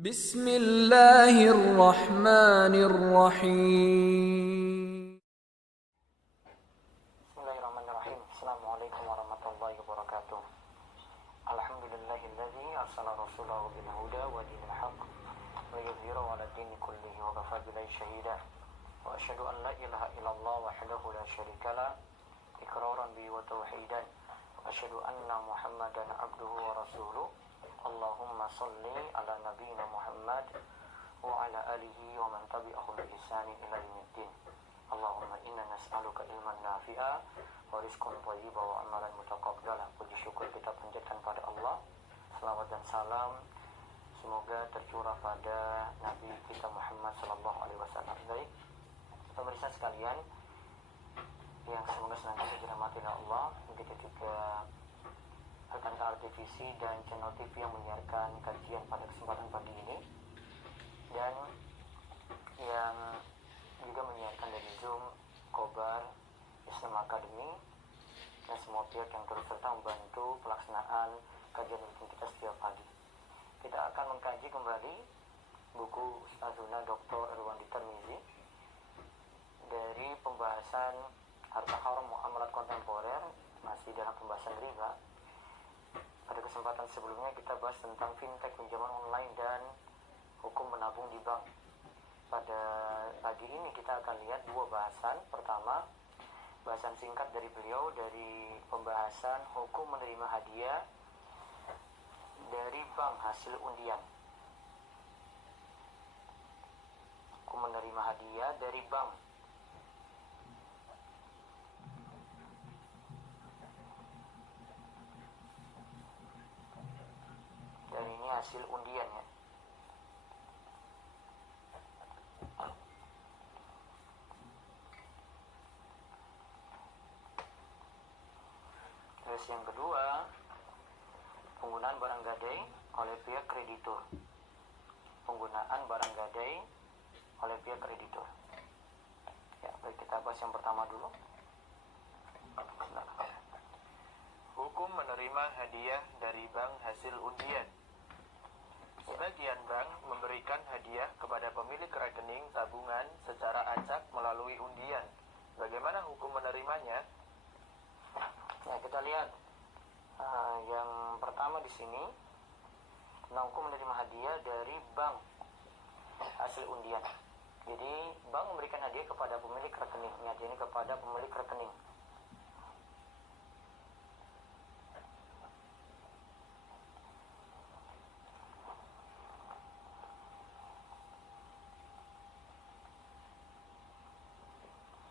Bismillahirrahmanirrahim. Bismillahirrahmanirrahim. Assalamualaikum warahmatullahi wabarakatuh. Alhamdulillahilladzi arsala rasulahu bil huda wa dinil haqq wa yudhhirahu 'ala dini kullihi wa kafa billahi shahida. Wa asyhadu an la ilaha illallah wahdahu la syarika lah iqraran bi wa tauhidan. Wa asyhadu anna Muhammadan abduhu wa rasuluh. Allahumma shalli ala nabiyyina Muhammad wa ala alihi wa man tabi'ahum bi ihsanin ila yaumiddin. Allahumma inna nas'aluka ilman nafi'a wa rizqan thayyiban wa amalan mutaqabbala. Puji syukur kita panjatkan pada Allah. Selawat dan salam semoga tercurah pada Nabi kita Muhammad sallallahu alaihi wasallam. Baik, pemirsa sekalian yang semoga senantiasa dirahmati oleh Allah, begitu juga rekan RTV dan channel TV yang menyiarkan kajian pada kesempatan pagi ini, dan yang juga menyiarkan dari Zoom, Kobar, Islam Academy, dan semua pihak yang turut serta membantu pelaksanaan kajian rutin kita setiap pagi. Kita akan mengkaji kembali buku Ustazuna Dr. Irwandi Tirmizi dari pembahasan harta haram muamalat kontemporer, masih dalam pembahasan riba. Pada kesempatan sebelumnya kita bahas tentang fintech, pinjaman online, dan hukum menabung di bank. Pada pagi ini kita akan lihat dua bahasan. Pertama, bahasan singkat dari beliau dari pembahasan hukum menerima hadiah dari bank hasil undian. Hukum menerima hadiah dari bank. Dan ini hasil undian ya. Terus yang kedua, penggunaan barang gadai oleh pihak kreditur. Penggunaan barang gadai oleh pihak kreditur. Ya, baik, kita bahas yang pertama dulu. Hukum menerima hadiah dari bank hasil undian. Sebagian bank memberikan hadiah kepada pemilik rekening tabungan secara acak melalui undian. Bagaimana hukum menerimanya? Ya, kita lihat yang pertama di sini tentang hukum menerima hadiah dari bank hasil undian. Jadi bank memberikan hadiah kepada pemilik rekening, ini kepada pemilik rekening.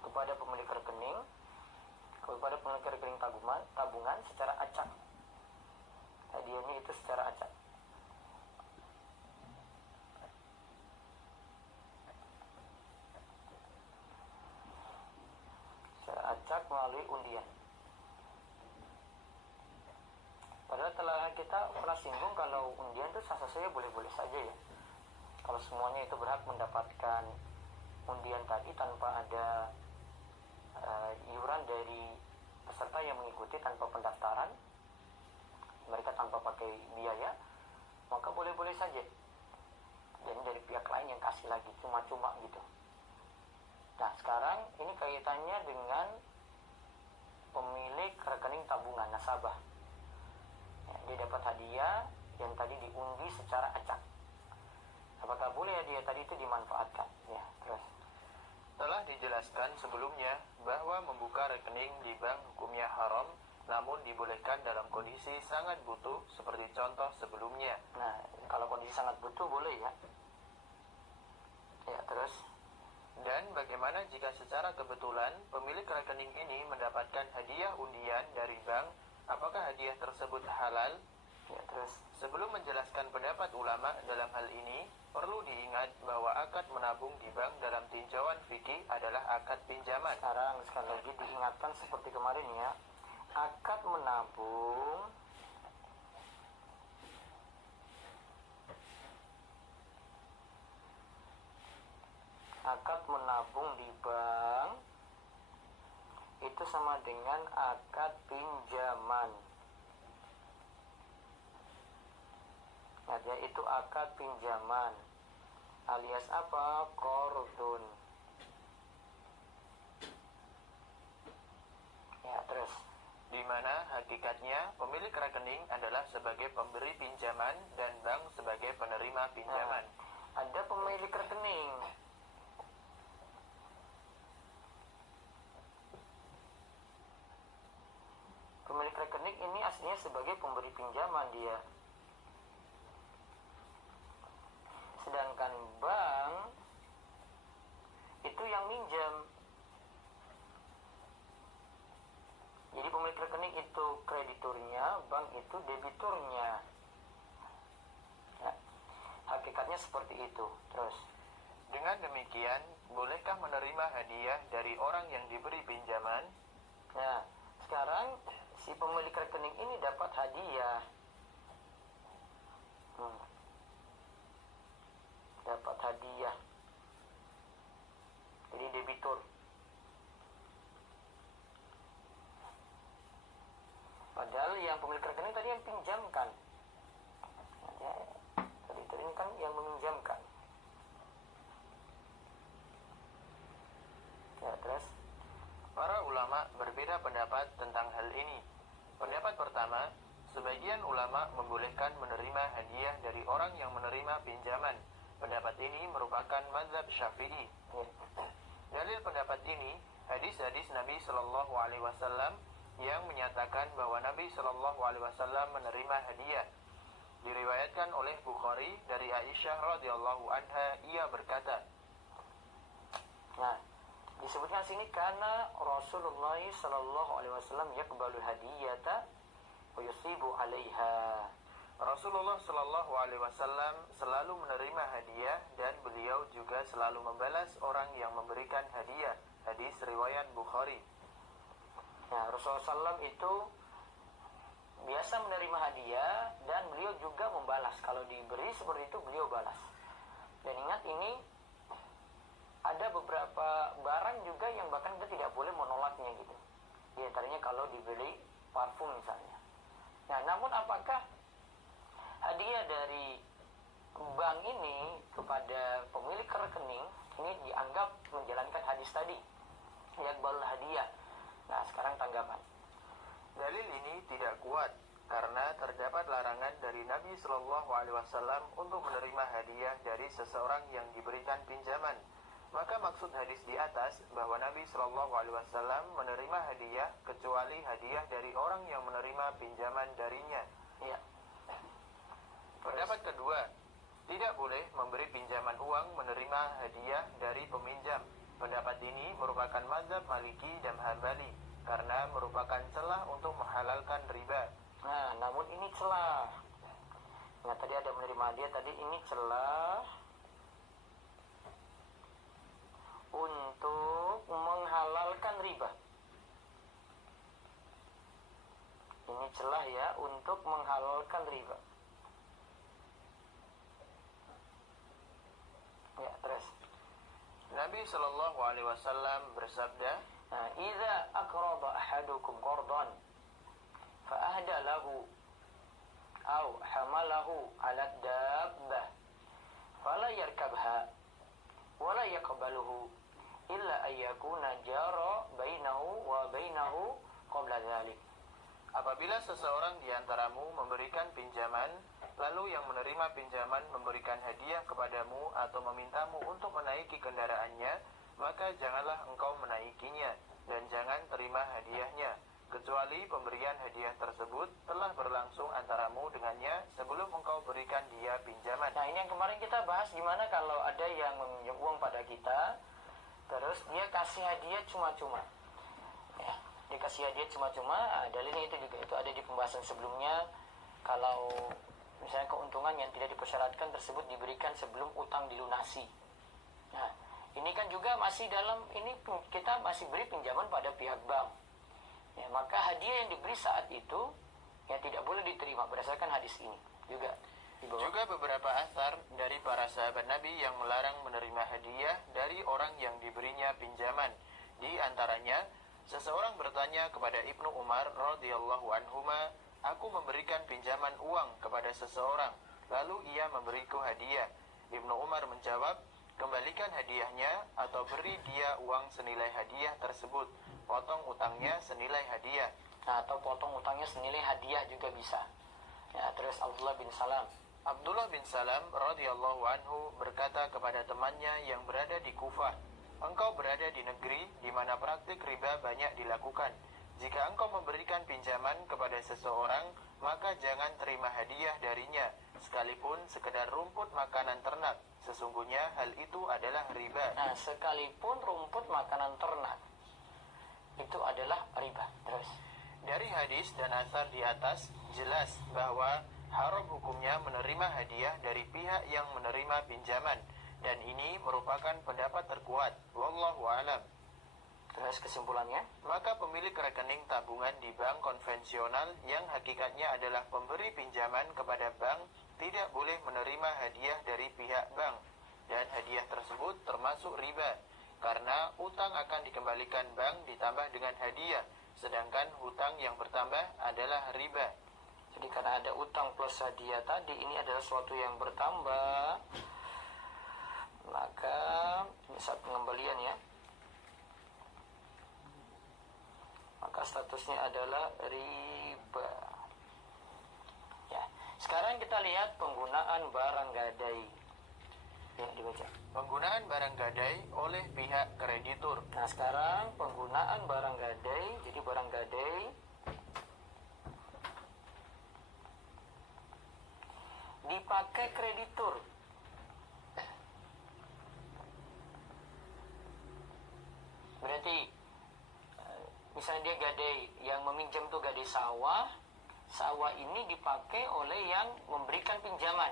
Kepada pemilik rekening tabungan secara acak. Hadiahnya itu secara acak. Secara acak melalui undian. Padahal telah kita pernah singgung kalau undian itu sah-sah saja, boleh-boleh saja ya. Kalau semuanya itu berhak mendapatkan undian tadi tanpa ada iuran dari peserta yang mengikuti tanpa pendaftaran, mereka tanpa pakai biaya, maka boleh-boleh saja. Jadi dari pihak lain yang kasih lagi cuma-cuma gitu. Nah, sekarang ini kaitannya dengan pemilik rekening tabungan, nasabah. Ya, dia dapat hadiah yang tadi diundi secara acak. Apakah boleh hadiah tadi itu dimanfaatkan? Ya, terus. Telah dijelaskan sebelumnya bahwa membuka rekening di bank hukumnya haram, namun dibolehkan dalam kondisi sangat butuh seperti contoh sebelumnya. Nah, kalau kondisi sangat butuh boleh ya. Ya, terus. Dan bagaimana jika secara kebetulan pemilik rekening ini mendapatkan hadiah undian dari bank, apakah hadiah tersebut halal? Ya, terus. Sebelum menjelaskan pendapat ulama dalam hal ini, perlu diingat bahwa akad menabung di bank dalam tinjauan fikih adalah akad pinjaman. Sekarang sekali lagi diingatkan seperti kemarin ya, akad menabung di bank itu sama dengan akad pinjaman. Nah, dia itu akad pinjaman alias apa? Qardun. Ya, terus di mana hakikatnya pemilik rekening adalah sebagai pemberi pinjaman dan bank sebagai penerima pinjaman. Ada pemilik rekening. Pemilik rekening ini aslinya sebagai pemberi pinjaman dia. Sedangkan bank itu yang minjam. Jadi pemilik rekening itu krediturnya, bank itu debiturnya. Ya, hakikatnya seperti itu. Terus, dengan demikian, bolehkah menerima hadiah dari orang yang diberi pinjaman? nah sekarang si pemilik rekening ini dapat hadiah. Dapat hadiah. Jadi debitur. Padahal yang pemilik rekening tadi yang pinjamkan. Ya, kreditur ini kan yang meminjamkan. Ya, terus Para ulama berbeda pendapat tentang hal ini. Pendapat pertama, sebagian ulama membolehkan menerima hadiah dari orang yang menerima pinjaman. Pendapat ini merupakan mazhab Syafi'i. Dalil pendapat ini, hadis-hadis Nabi Shallallahu Alaihi Wasallam yang menyatakan bahwa Nabi Shallallahu Alaihi Wasallam menerima hadiah. Diriwayatkan oleh Bukhari dari Aisyah radhiyallahu anha, ia berkata. Nah, disebutkan sini karena Rasulullah Shallallahu Alaihi Wasallam yaqbalu hadiyata wa yusibu 'alaiha. Rasulullah Shallallahu Alaihi Wasallam selalu menerima hadiah dan beliau juga selalu membalas orang yang memberikan hadiah. Hadis riwayat Bukhari. Nah, Rasulullah SAW itu biasa menerima hadiah dan beliau juga membalas. Kalau diberi seperti itu beliau balas. Dan ingat ini ada beberapa barang juga yang bahkan kita tidak boleh menolaknya gitu. Di antaranya kalau dibeli parfum misalnya. Nah, namun apakah hadiah dari bank ini kepada pemilik rekening ini dianggap menjalankan hadis tadi? Yaqbalul hadiah. Nah, sekarang tanggapan. Dalil ini tidak kuat karena terdapat larangan dari Nabi Shallallahu Alaihi Wasallam untuk menerima hadiah dari seseorang yang diberikan pinjaman. Maka maksud hadis di atas bahwa Nabi Shallallahu Alaihi Wasallam menerima hadiah kecuali hadiah dari orang yang menerima pinjaman darinya. Ya. Pendapat kedua, tidak boleh memberi pinjaman uang menerima hadiah dari peminjam. Pendapat ini merupakan mazhab Maliki dan Hambali karena merupakan celah untuk menghalalkan riba. Nah, namun ini celah. Nah, tadi ada menerima hadiah, tadi ini celah untuk menghalalkan riba. Ini celah ya untuk menghalalkan riba. Ya, terus. Nabi Shallallahu Alaihi Wasallam bersabda, Nah, idza aqrada ahadukum qardan fa ahda lahu aw hamalahu 'ala dabbah fala yarkabha wala yaqbaluhu illa ayyakuna jara bainahu wa bainahu qabla dzalik. apabila seseorang di antaramu memberikan pinjaman, lalu yang menerima pinjaman memberikan hadiah kepadamu atau memintamu untuk menaiki kendaraannya, maka janganlah engkau menaikinya dan jangan terima hadiahnya, kecuali pemberian hadiah tersebut telah berlangsung antaramu dengannya sebelum engkau berikan dia pinjaman. Nah, ini yang kemarin kita bahas, gimana kalau ada yang meminjam uang pada kita, terus dia kasih hadiah cuma-cuma. Ya, dia kasih hadiah cuma-cuma. Dalilnya itu juga itu ada di pembahasan sebelumnya. Kalau misalnya keuntungan yang tidak dipersyaratkan tersebut diberikan sebelum utang dilunasi. Nah, ini kan juga masih dalam ini kita masih beri pinjaman pada pihak bank. Ya, maka hadiah yang diberi saat itu ya tidak boleh diterima berdasarkan hadis ini juga. Juga beberapa asar dari para sahabat Nabi yang melarang menerima hadiah dari orang yang diberinya pinjaman. Di antaranya, seseorang bertanya kepada Ibnu Umar radhiyallahu anhuma, "Aku memberikan pinjaman uang kepada seseorang, lalu ia memberiku hadiah. Ibnu Umar menjawab, kembalikan hadiahnya atau beri dia uang senilai hadiah tersebut. Potong utangnya senilai hadiah. Nah, atau potong utangnya senilai hadiah juga bisa. Ya, terus Abdullah bin Salam. Abdullah bin Salam radhiyallahu anhu berkata kepada temannya yang berada di Kufah, engkau berada di negeri di mana praktik riba banyak dilakukan. Jika engkau memberikan pinjaman kepada seseorang, maka jangan terima hadiah darinya, sekalipun sekedar rumput makanan ternak. Sesungguhnya hal itu adalah riba. Nah, sekalipun rumput makanan ternak, itu adalah riba. Terus, dari hadis dan asar di atas, jelas bahwa haram hukumnya menerima hadiah dari pihak yang menerima pinjaman, dan ini merupakan pendapat terkuat. Wallahu a'lam. terus kesimpulannya, Maka pemilik rekening tabungan di bank konvensional yang hakikatnya adalah pemberi pinjaman kepada bank tidak boleh menerima hadiah dari pihak bank, dan hadiah tersebut termasuk riba, karena utang akan dikembalikan bank ditambah dengan hadiah, sedangkan hutang yang bertambah adalah riba. jadi karena ada utang plus hadiah tadi, ini adalah suatu yang bertambah, maka saat pengembalian ya, maka statusnya adalah riba. Ya, sekarang kita lihat penggunaan barang gadai. Ya, dibaca. Penggunaan barang gadai oleh pihak kreditur. Nah, sekarang penggunaan barang gadai. Jadi barang gadai dipakai kreditur. Berarti misalnya dia gadai, yang meminjam tuh gadai sawah. Sawah ini dipakai oleh yang memberikan pinjaman.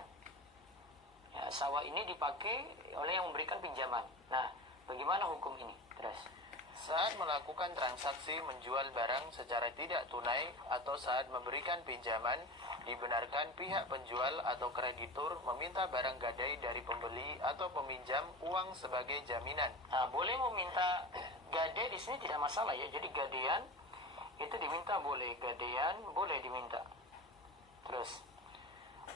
Ya, sawah ini dipakai oleh yang memberikan pinjaman. Nah, bagaimana hukum ini? Terus, Saat melakukan transaksi menjual barang secara tidak tunai atau saat memberikan pinjaman, dibenarkan pihak penjual atau kreditur meminta barang gadai dari pembeli atau peminjam uang sebagai jaminan. nah, boleh meminta gadai di sini tidak masalah ya. Jadi gadaian itu diminta boleh, gadaian boleh diminta. Terus,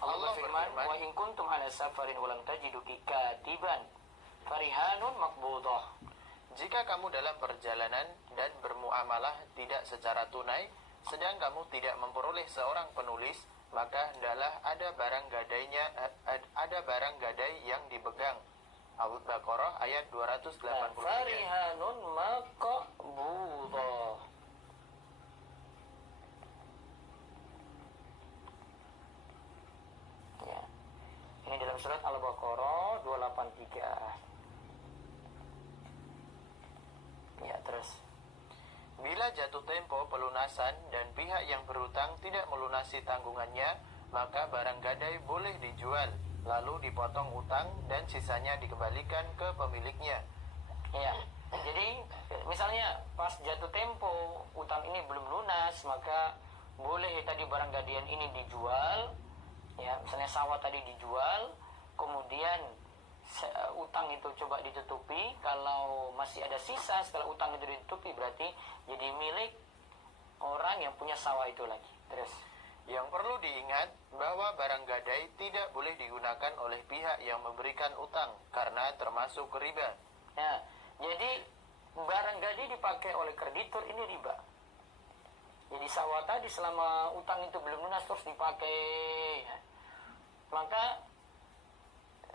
Allah berfirman, wa in kuntum ala safarin wa lam tajidu katiban farihanun maqbudah. Jika kamu dalam perjalanan dan bermuamalah tidak secara tunai, sedang kamu tidak memperoleh seorang penulis, maka hendaklah ada barang gadai yang dipegang. Al-Baqarah ayat 283. Farihanun maqbudah. Ya. Ini dalam surat Al-Baqarah 283. Ya, terus. Bila jatuh tempo pelunasan dan pihak yang berhutang tidak melunasi tanggungannya, maka barang gadai boleh dijual, lalu dipotong utang dan sisanya dikembalikan ke pemiliknya. Ya. Jadi misalnya pas jatuh tempo utang ini belum lunas, maka boleh tadi barang gadaian ini dijual. Ya, misalnya sawah tadi dijual, kemudian utang itu coba ditutupi. Kalau masih ada sisa setelah utang itu ditutupi, berarti jadi milik orang yang punya sawah itu lagi. Terus, Yang perlu diingat bahwa barang gadai tidak boleh digunakan oleh pihak yang memberikan utang karena termasuk riba. ya, jadi barang gadai dipakai oleh kreditur ini riba. Jadi sawah tadi selama utang itu belum lunas terus dipakai, ya, maka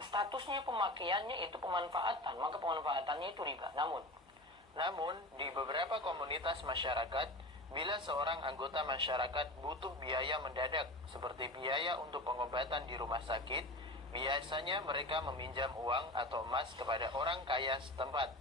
statusnya pemakaiannya itu pemanfaatan, maka pemanfaatannya itu riba. Namun, di beberapa komunitas masyarakat, bila seorang anggota masyarakat butuh biaya mendadak, seperti biaya untuk pengobatan di rumah sakit, biasanya mereka meminjam uang atau emas kepada orang kaya setempat.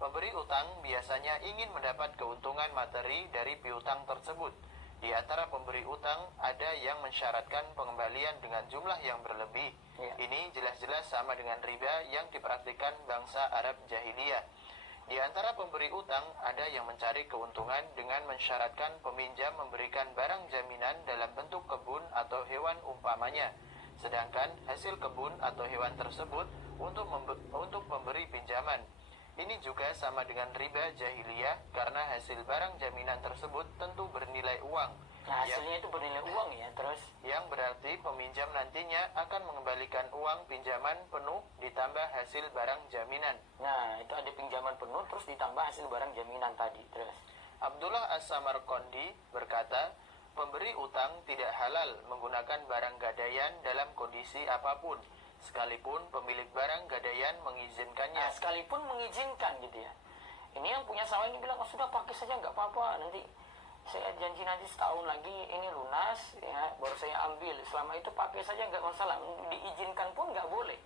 Pemberi utang biasanya ingin mendapat keuntungan materi dari piutang tersebut. Di antara pemberi utang, ada yang mensyaratkan pengembalian dengan jumlah yang berlebih. Ya. Ini jelas-jelas sama dengan riba yang dipraktikkan bangsa Arab jahiliyah. Di antara pemberi utang, ada yang mencari keuntungan dengan mensyaratkan peminjam memberikan barang jaminan dalam bentuk kebun atau hewan umpamanya. Sedangkan hasil kebun atau hewan tersebut untuk pemberi pinjaman. Ini juga sama dengan riba jahiliyah karena hasil barang jaminan tersebut tentu bernilai uang. Nah, hasilnya itu bernilai uang ya, terus yang berarti peminjam nantinya akan mengembalikan uang pinjaman penuh ditambah hasil barang jaminan. nah itu ada pinjaman penuh terus ditambah hasil barang jaminan tadi. Terus Abdullah As-Samarqandi berkata, pemberi utang tidak halal menggunakan barang gadaian dalam kondisi apapun, sekalipun pemilik barang gadaian mengizinkannya. nah, sekalipun mengizinkan gitu ya. Ini yang punya sawah ini bilang, oh, sudah pakai saja nggak apa-apa, nanti saya janji nanti setahun lagi ini lunas ya, baru saya ambil. Selama itu pakai saja nggak masalah, diizinkan pun nggak boleh.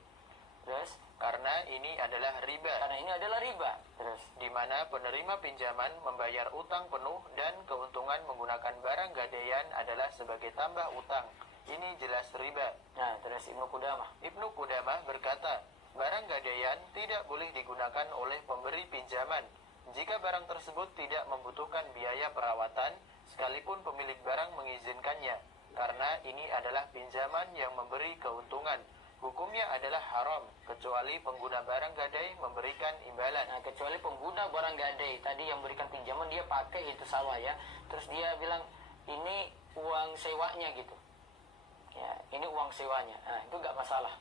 Terus Karena ini adalah riba, karena ini adalah riba. Terus di mana penerima pinjaman membayar utang penuh dan keuntungan menggunakan barang gadaian adalah sebagai tambah utang. Ini jelas riba. nah terus Ibnu Qudamah, Ibnu Qudamah berkata, barang gadaian tidak boleh digunakan oleh pemberi pinjaman jika barang tersebut tidak membutuhkan biaya perawatan, sekalipun pemilik barang mengizinkannya, karena ini adalah pinjaman yang memberi keuntungan. Hukumnya adalah haram, kecuali pengguna barang gadai memberikan imbalan. nah kecuali pengguna barang gadai tadi yang berikan pinjaman, dia pakai itu sawah ya, terus dia bilang ini uang sewanya gitu ya, ini uang sewanya, nah itu nggak masalah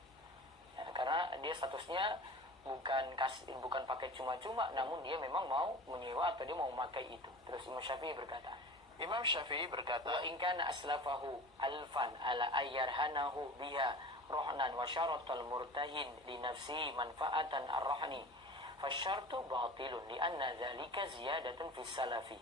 ya, karena dia statusnya bukan pakai cuma-cuma, namun dia memang mau menyewa atau dia mau memakai itu. Terus Imam Syafi'i berkata, Imam Syafi'i berkata, wa in kana aslafahu alfan ala ayyarhanahu biha rohnan wa syaratal murtahin li nafsi manfaatan ar-rohni fasyartu batilun li anna dzalika ziyadatun fis salafi.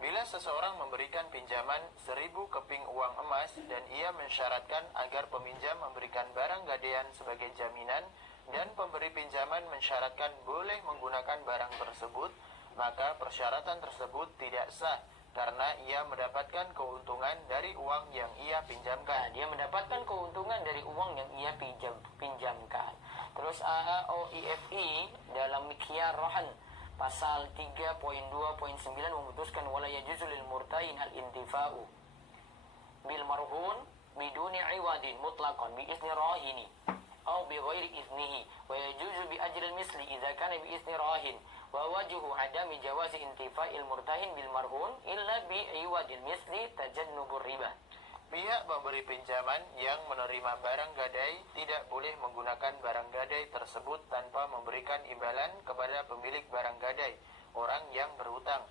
bila seseorang memberikan pinjaman 1000 keping uang emas dan ia mensyaratkan agar peminjam memberikan barang gadaian sebagai jaminan dan pemberi pinjaman mensyaratkan boleh menggunakan barang tersebut, maka persyaratan tersebut tidak sah karena ia mendapatkan keuntungan dari uang yang ia Nah, pinjamkan. dia mendapatkan keuntungan dari uang yang ia pinjamkan. Terus AAOIFI dalam Mikyar Rohan pasal 3.2.9 memutuskan wala yajuzu lil murtain al intifa'u bil marhun biduni iwadin mutlaqan bi izni rahini aw bi ghairi iznihi wa yajuzu bi ajril misli idza kana bi izni rahin wa wajhu adami jawazi intifa'il murtahin bil marhun illa bi iwadil misli tajannubur riba. Pihak pemberi pinjaman yang menerima barang gadai tidak boleh menggunakan barang gadai tersebut tanpa memberikan imbalan kepada pemilik barang gadai, orang yang berhutang,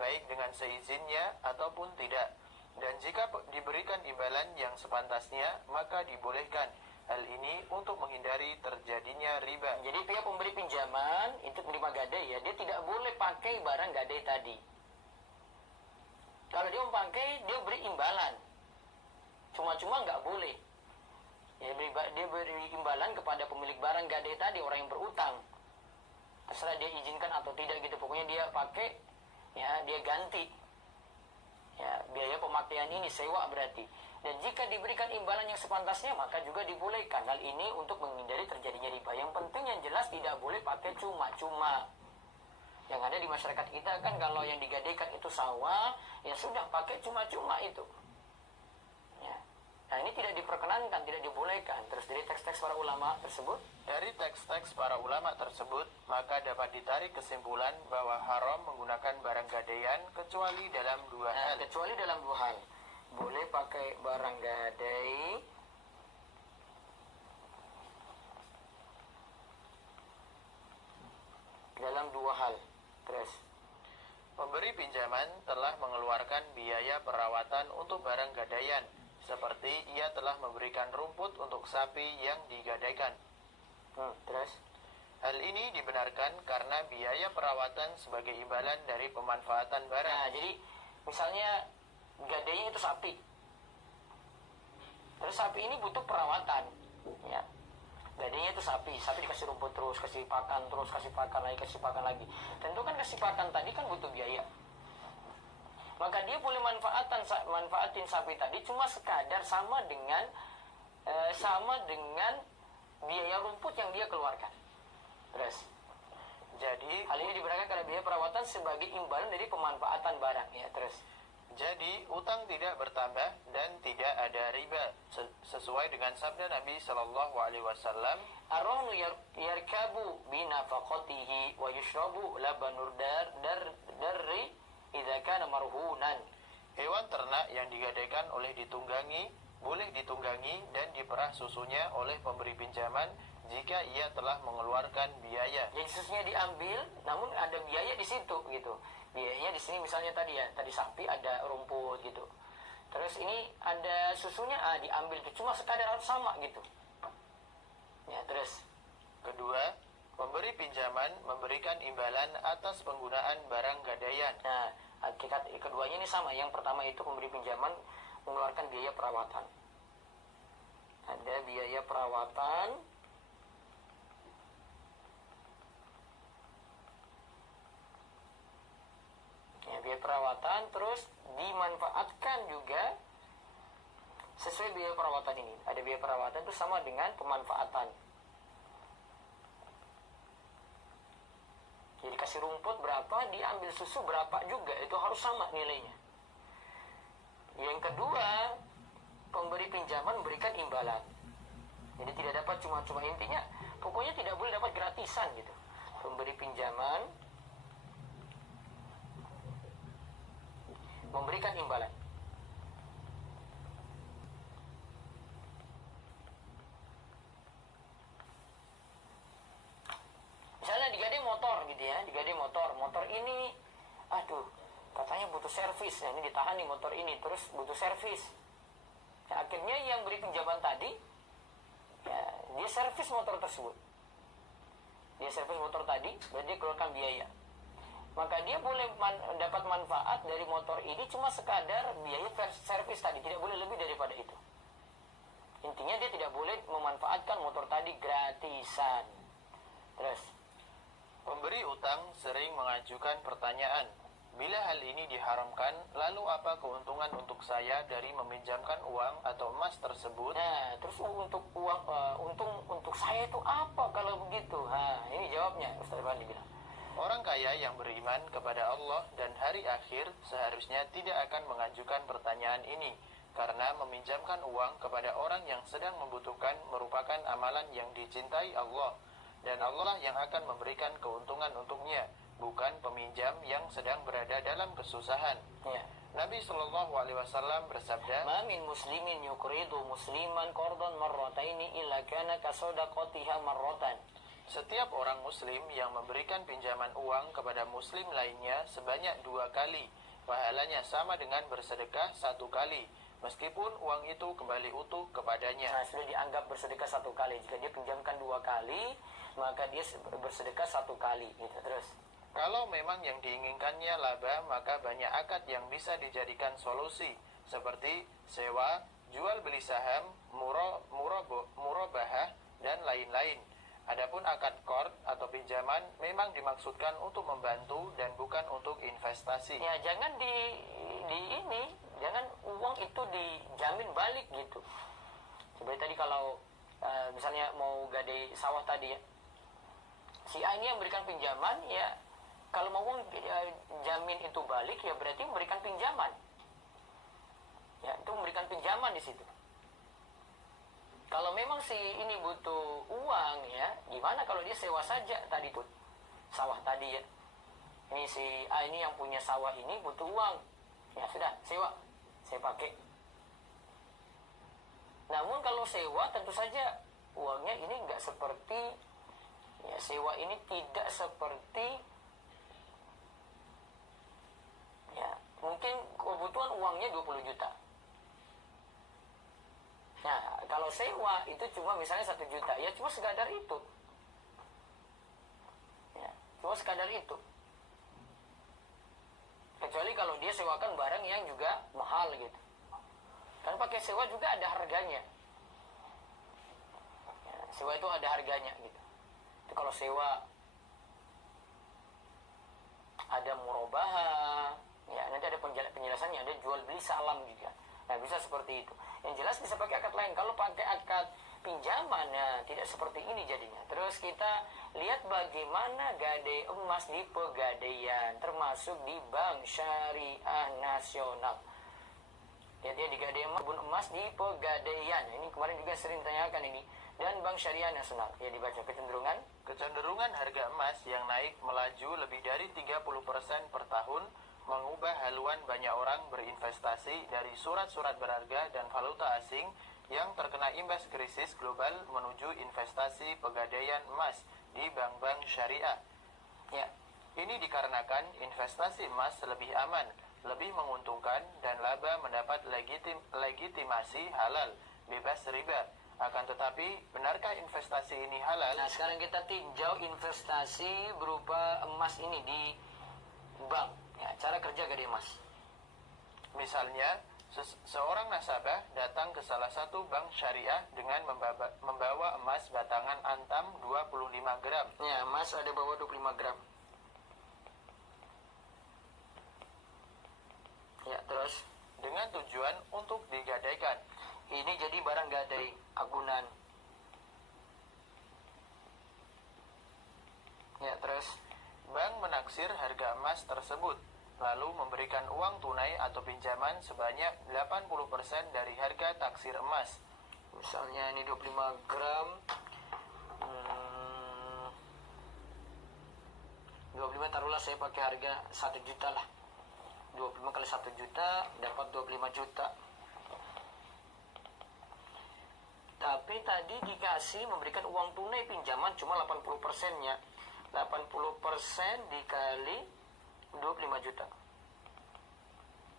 baik dengan seizinnya ataupun tidak. Dan jika diberikan imbalan yang sepantasnya, maka dibolehkan. Hal ini untuk menghindari terjadinya riba. Jadi pihak pemberi pinjaman itu penerima gadai ya, dia tidak boleh pakai barang gadai tadi. Kalau dia mau pakai, dia beri imbalan. Cuma-cuma nggak boleh. Ya, dia beri imbalan kepada pemilik barang gadai tadi, orang yang berutang. Terserah dia izinkan atau tidak gitu. Pokoknya dia pakai, ya dia ganti. Ya, biaya pemakaian ini sewa berarti. Dan jika diberikan imbalan yang sepantasnya, maka juga dibolehkan. Hal ini untuk menghindari terjadinya riba. Yang penting yang jelas tidak boleh pakai cuma-cuma. Yang ada di masyarakat kita kan kalau yang digadaikan itu sawah, ya sudah pakai cuma-cuma itu. Ya. Nah ini tidak diperkenankan, tidak dibolehkan. Terus dari teks-teks para ulama tersebut, Dari teks-teks para ulama tersebut, maka dapat ditarik kesimpulan bahwa haram menggunakan barang gadaian kecuali dalam dua hal. kecuali dalam dua hal. Boleh pakai barang gadai dalam dua hal. Terus Pemberi pinjaman telah mengeluarkan biaya perawatan untuk barang gadaian, seperti ia telah memberikan rumput untuk sapi yang digadaikan. terus Hal ini dibenarkan karena biaya perawatan sebagai imbalan dari pemanfaatan barang. Nah, jadi misalnya gadainya itu sapi. Terus sapi ini butuh perawatan, ya. Gadainya itu sapi dikasih rumput terus, kasih pakan terus, kasih pakan lagi. Tentu kan kasih pakan tadi kan butuh biaya. Maka dia boleh manfaatin sapi tadi cuma sekadar sama dengan biaya rumput yang dia keluarkan. Terus Jadi, hal ini dibenarkan karena biaya perawatan sebagai imbalan dari pemanfaatan barang, ya. Terus utang tidak bertambah dan tidak ada riba, sesuai dengan sabda Nabi Shallallahu Alaihi Wasallam. Ar-rahnu yarkabu binafaqatihi wa yushrabu labanur darri idza kana marhunan. Hewan ternak yang digadaikan boleh ditunggangi dan diperah susunya oleh pemberi pinjaman jika ia telah mengeluarkan biaya. Jadi susunya diambil, namun ada biaya di situ gitu. Biayanya di sini misalnya tadi sapi ada rumput gitu. Terus ini ada susunya diambil cuma sekadar harus sama gitu. Ya, terus kedua, pemberi pinjaman memberikan imbalan atas penggunaan barang gadaian. Nah, hakikat keduanya ini sama. Yang pertama itu pemberi pinjaman mengeluarkan biaya perawatan. Ada biaya perawatan. Ya, biaya perawatan terus dimanfaatkan juga sesuai biaya perawatan ini. Ada biaya perawatan itu sama dengan pemanfaatan. Jadi kasih rumput berapa, diambil susu berapa juga, itu harus sama nilainya. Yang kedua, pemberi pinjaman memberikan imbalan. Jadi tidak dapat cuma-cuma, intinya pokoknya tidak boleh dapat gratisan gitu. Pemberi pinjaman memberikan imbalan. Misalnya digadai motor gitu ya, digadai motor ini, katanya butuh servis, ya ini ditahan nih motor ini, terus butuh servis. Ya, akhirnya yang beri pinjaman tadi, ya dia servis motor tersebut. Dia servis motor tadi, berarti dia keluarkan biaya. Maka dia boleh dapat manfaat dari motor ini cuma sekadar biaya servis tadi, tidak boleh lebih daripada itu. Intinya dia tidak boleh memanfaatkan motor tadi gratisan. Terus pemberi utang sering mengajukan pertanyaan, bila hal ini diharamkan, lalu apa keuntungan untuk saya dari meminjamkan uang atau emas tersebut? Nah, terus untuk uang, untung untuk saya itu apa kalau begitu? Ini jawabnya Ustaz Fandi bilang. Orang kaya yang beriman kepada Allah dan hari akhir seharusnya tidak akan mengajukan pertanyaan ini, karena meminjamkan uang kepada orang yang sedang membutuhkan merupakan amalan yang dicintai Allah, dan Allah yang akan memberikan keuntungan untuknya, bukan peminjam yang sedang berada dalam kesusahan. Ya. Nabi SAW bersabda, "Ma min muslimin yuqridu musliman qardan marrataini illa kana kasodaqatiha marratan." Setiap orang muslim yang memberikan pinjaman uang kepada muslim lainnya sebanyak 2 kali, pahalanya sama dengan bersedekah 1 kali, meskipun uang itu kembali utuh kepadanya. Nah, sudah dianggap bersedekah 1 kali. Jika dia pinjamkan 2 kali, maka dia bersedekah 1 kali gitu. Terus kalau memang yang diinginkannya laba, maka banyak akad yang bisa dijadikan solusi, seperti sewa, jual beli saham, murabahah, dan lain-lain. Adapun akad qard atau pinjaman memang dimaksudkan untuk membantu dan bukan untuk investasi. Ya, jangan jangan uang itu dijamin balik gitu. Seperti tadi kalau misalnya mau gadai sawah tadi ya, si A ini yang memberikan pinjaman, ya kalau mau uang jamin itu balik, ya berarti memberikan pinjaman. Ya, itu memberikan pinjaman di situ. Kalau memang si ini butuh uang, ya gimana kalau dia sewa saja tadi tuh sawah tadi ya. Ini si A ini yang punya sawah ini butuh uang, ya sudah sewa, saya pakai. Namun kalau sewa tentu saja uangnya ini nggak seperti, ya sewa ini tidak seperti, ya mungkin kebutuhan uangnya 20 juta. Nah, kalau sewa itu cuma misalnya 1 juta, ya cuma sekadar itu. Ya, cuma sekadar itu. Kecuali kalau dia sewakan barang yang juga mahal gitu. Kan pakai sewa juga ada harganya. Ya, sewa itu ada harganya gitu. Itu kalau sewa ada murabahah, ya nanti ada penjelasannya, ada jual beli salam juga. Nah, bisa seperti itu. Yang jelas bisa pakai akad lain. Kalau pakai akad pinjaman, ya tidak seperti ini jadinya. Terus kita lihat bagaimana gadai emas di Pegadaian, termasuk di Bank Syariah Nasional. Lihat ya, di Gadai emas di Pegadaian. Ini kemarin juga sering ditanyakan ini. Dan Bank Syariah Nasional. Ya, dibaca kecenderungan harga emas yang naik melaju lebih dari 30% per tahun mengubah haluan banyak orang berinvestasi dari surat-surat berharga dan valuta asing yang terkena imbas krisis global menuju investasi pegadaian emas di bank-bank syariah. Ya, Ini dikarenakan investasi emas lebih aman, lebih menguntungkan, dan laba mendapat legitimasi halal, bebas riba. Akan tetapi, benarkah investasi ini halal? nah sekarang kita tinjau investasi berupa emas ini di bank. Ya, cara kerja gadai emas. Misalnya, seorang nasabah datang ke salah satu bank syariah dengan membawa emas batangan antam 25 gram. Ya, emas ada bawa 25 gram. Ya, terus Dengan tujuan untuk digadaikan. ini jadi barang gadai agunan. Ya, terus Bank menaksir harga emas tersebut, lalu memberikan uang tunai atau pinjaman sebanyak 80% dari harga taksir emas. misalnya ini 25 gram. 25 taruhlah saya pakai harga 1 juta lah. 25 kali 1 juta dapat 25 juta. Tapi tadi dikasih memberikan uang tunai pinjaman cuma 80%-nya. 80% dikali 25 juta.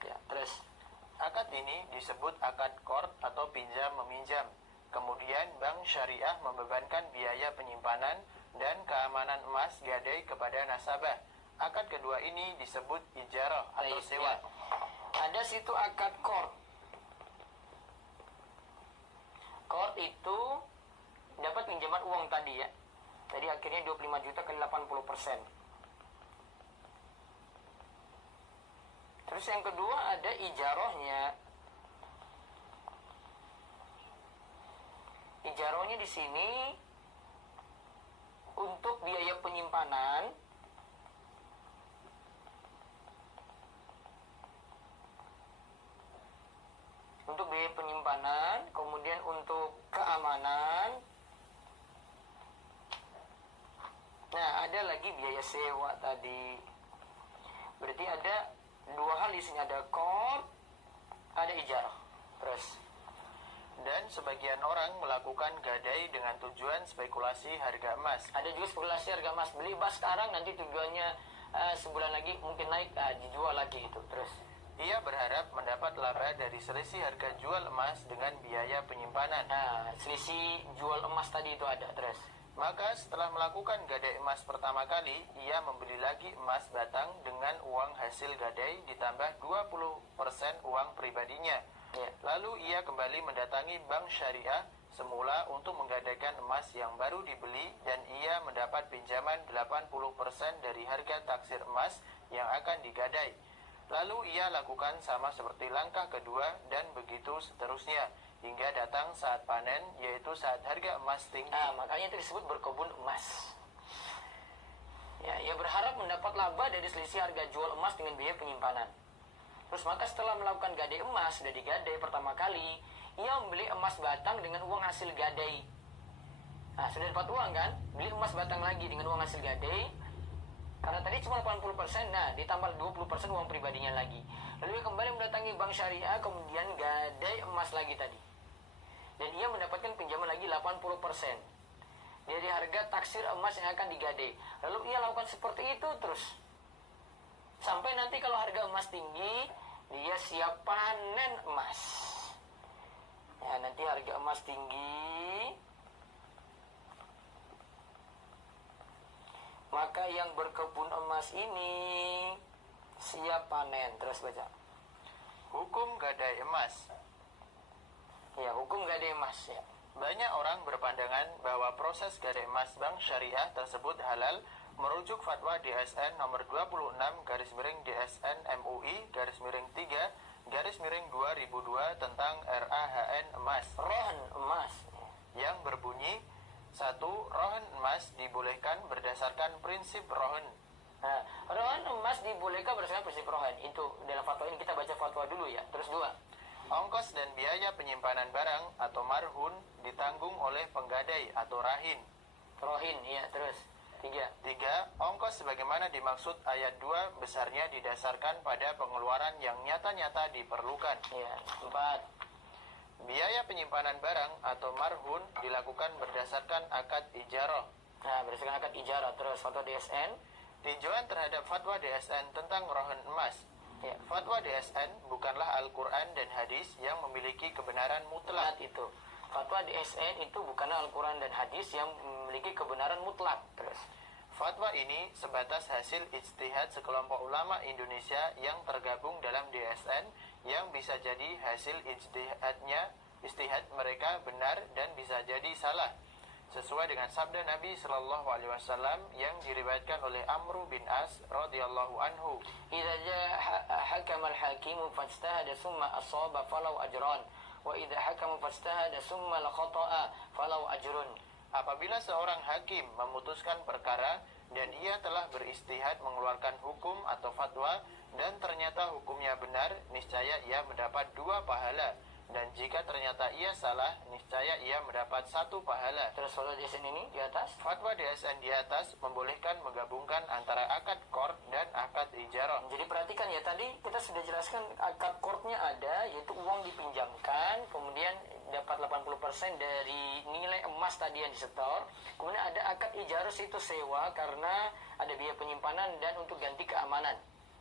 Ya, terus Akad ini disebut akad qard atau pinjam meminjam. Kemudian bank syariah membebankan biaya penyimpanan dan keamanan emas gadai kepada nasabah. Akad kedua ini disebut ijarah atau baik, sewa. ya. Ada situ akad qard. Qard itu dapat pinjaman uang tadi ya. Tadi akhirnya 25 juta kali 80%. Terus yang kedua ada ijarahnya. Ijarahnya di sini untuk biaya penyimpanan. Untuk biaya penyimpanan, kemudian untuk keamanan. Nah, ada lagi biaya sewa tadi. Berarti ada dua hal di sini, ada qard, ada ijarah. Terus Dan sebagian orang melakukan gadai dengan tujuan spekulasi harga emas. ada juga spekulasi harga emas. Beli emas sekarang nanti tujuannya sebulan lagi mungkin naik, dijual lagi itu. Terus Ia berharap mendapat laba dari selisih harga jual emas dengan biaya penyimpanan. selisih jual emas tadi itu ada. Terus Maka setelah melakukan gadai emas pertama kali, ia membeli lagi emas batang dengan uang hasil gadai ditambah 20% uang pribadinya. ya, Lalu ia kembali mendatangi bank syariah semula untuk menggadaikan emas yang baru dibeli dan ia mendapat pinjaman 80% dari harga taksir emas yang akan digadai. Lalu ia lakukan sama seperti langkah kedua dan begitu seterusnya hingga datang saat panen, yaitu saat harga emas tinggi. makanya itu disebut berkebun emas. Ya, ia berharap mendapat laba dari selisih harga jual emas dengan biaya penyimpanan. Terus maka setelah melakukan gadai emas, sudah digadai pertama kali, ia membeli emas batang dengan uang hasil gadai. Nah, sudah dapat uang kan? Beli emas batang lagi dengan uang hasil gadai. Karena tadi cuma 80%, nah ditambah 20% uang pribadinya lagi. Lalu ia kembali mendatangi bank syariah, kemudian gadai emas lagi tadi. Dan ia mendapatkan pinjaman lagi 80% dari harga taksir emas yang akan digadai. Lalu ia lakukan seperti itu terus. Sampai nanti kalau harga emas tinggi, dia siap panen emas. Ya, nanti harga emas tinggi, maka yang berkebun emas ini siap panen. Terus baca. Hukum gadai emas. Ya, hukum gadai emas ya. Banyak orang berpandangan bahwa proses gadai emas bank syariah tersebut halal merujuk fatwa DSN nomor 26 /DSN MUI /3 tentang RAHN emas Rohan emas. yang berbunyi 1. Rohan emas dibolehkan berdasarkan prinsip rohan. Nah, rohan emas dibolehkan berdasarkan prinsip rohan. Itu dalam fatwa ini, kita baca fatwa dulu ya. Terus 2. Ongkos dan biaya penyimpanan barang atau marhun ditanggung oleh penggadai atau rahin. Rohin, ya terus. Tiga, ongkos sebagaimana dimaksud ayat 2 besarnya didasarkan pada pengeluaran yang nyata-nyata diperlukan. Ya. 4. Biaya penyimpanan barang atau marhun dilakukan berdasarkan akad ijarah. Nah, berdasarkan akad ijarah. Terus fatwa DSN. Tinjauan terhadap fatwa DSN tentang rohan emas. Ya. Fatwa DSN bukanlah Al-Quran dan hadis yang memiliki kebenaran mutlak. Itu. Fatwa DSN itu bukanlah Al-Quran dan hadis yang memiliki kebenaran mutlak. Terus. Fatwa ini sebatas hasil ijtihad sekelompok ulama Indonesia yang tergabung dalam DSN yang bisa jadi hasil ijtihad mereka benar dan bisa jadi salah sesuai dengan sabda Nabi Shallallahu Alaihi Wasallam yang diriwayatkan oleh Amr bin As radhiyallahu anhu. Idza jaa hakama al-hakimu fajtahada summa asaba falau ajran wa idza hakama fajtahada summa la khata'a falau ajrun. Apabila seorang hakim memutuskan perkara dan ia telah beristihad mengeluarkan hukum atau fatwa dan ternyata hukumnya benar, niscaya ia mendapat 2 pahala. Dan jika ternyata ia salah, niscaya ia mendapat 1 pahala. Terus fatwa DSN ini di atas. Fatwa DSN di atas membolehkan menggabungkan antara akad qard dan akad ijarah. Jadi perhatikan ya, tadi kita sudah jelaskan akad qardnya ada, yaitu uang dipinjamkan, kemudian dapat 80% dari nilai emas tadi yang disetor. Kemudian ada akad ijarah, itu sewa karena ada biaya penyimpanan dan untuk ganti keamanan.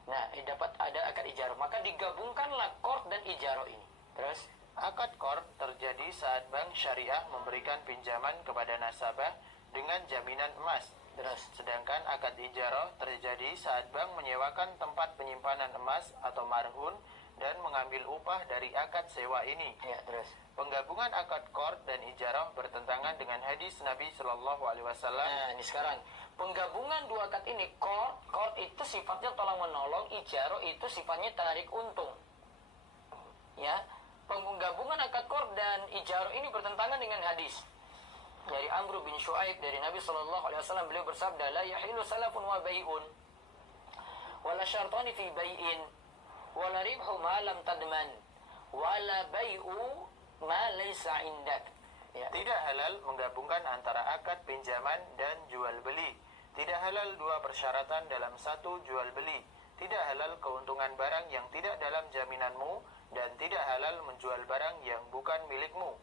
Nah, dapat ada akad ijarah. Maka digabungkanlah qard dan ijarah ini. Terus akad qard terjadi saat bank syariah memberikan pinjaman kepada nasabah dengan jaminan emas. Terus, sedangkan akad ijarah terjadi saat bank menyewakan tempat penyimpanan emas atau marhun dan mengambil upah dari akad sewa ini. Ya, terus. Penggabungan akad qard dan ijarah bertentangan dengan hadis Nabi Shallallahu Alaihi Wasallam. Nah, ini sekarang penggabungan 2 akad ini, qard itu sifatnya tolong menolong, ijarah itu sifatnya tarik untung. Ya, penggabungan akad qard dan ijarah ini bertentangan dengan hadis dari Amr bin Shu'aib dari Nabi Shallallahu Alaihi Wasallam. Beliau bersabda, la yahilu salafun wa bai'un wala syartani fi bai'in wala ribhu ma lam tadman wala bai'u ma laysa indak. Ya. Tidak halal menggabungkan antara akad pinjaman dan jual beli. Tidak halal 2 persyaratan dalam 1 jual beli. Tidak halal keuntungan barang yang tidak dalam jaminanmu, dan tidak halal menjual barang yang bukan milikmu.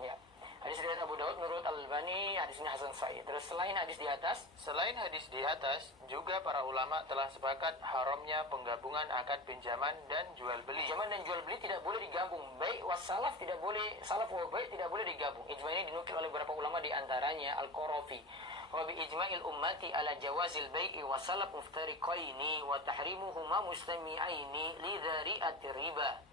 Ya. Hadis riwayat Abu Daud menurut Al-Albani, hadis ini hasan sahih. Terus selain hadis di atas, juga para ulama telah sepakat haramnya penggabungan akad pinjaman dan jual beli. Pinjaman dan jual beli tidak boleh digabung. Baik wassalaf tidak boleh, salaf wa baik tidak boleh digabung. Ijma ini dinukil oleh beberapa ulama, di antaranya Al-Qarafi. Wa bi ijma'il ummati ala jawazil bai'i wa salaf muftariqaini wa tahrimuhuma mustami'aini li dzari'ati riba.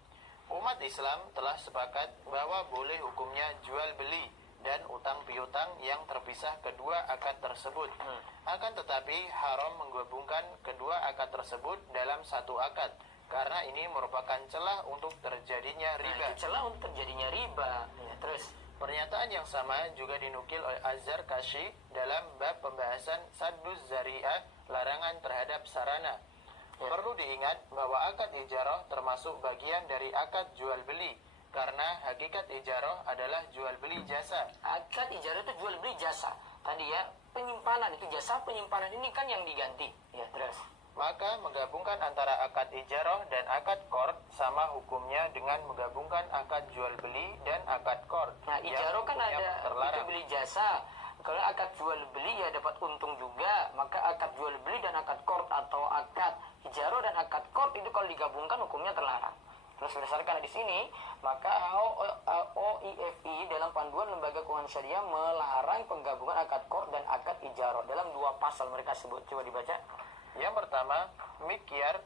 Umat Islam telah sepakat bahwa boleh hukumnya jual beli dan utang piutang yang terpisah kedua akad tersebut. Akan tetapi haram menggabungkan kedua akad tersebut dalam 1 akad, karena ini merupakan celah untuk terjadinya riba. Nah, itu celah untuk terjadinya riba. Ya, terus pernyataan yang sama juga dinukil oleh Az-Zarkashi dalam bab pembahasan Sadduz Zari'ah, larangan terhadap sarana. Perlu diingat bahwa akad ijarah termasuk bagian dari akad jual beli, karena hakikat ijarah adalah jual beli jasa. Akad ijarah itu jual beli jasa. Tadi ya, penyimpanan itu jasa penyimpanan ini kan yang diganti. Ya, terus. Maka menggabungkan antara akad ijarah dan akad qard sama hukumnya dengan menggabungkan akad jual beli dan akad qard. Nah, ijarah kan ada itu beli jasa. Kalau akad jual beli ya dapat untung juga, maka akad jual beli dan akad qard atau akad ijarah dan akad qard itu kalau digabungkan hukumnya terlarang. Terus berdasarkan di sini, maka OIFI dalam panduan lembaga keuangan syariah melarang penggabungan akad qard dan akad ijarah dalam 2 pasal mereka sebut. Coba dibaca. Yang pertama, Mikyar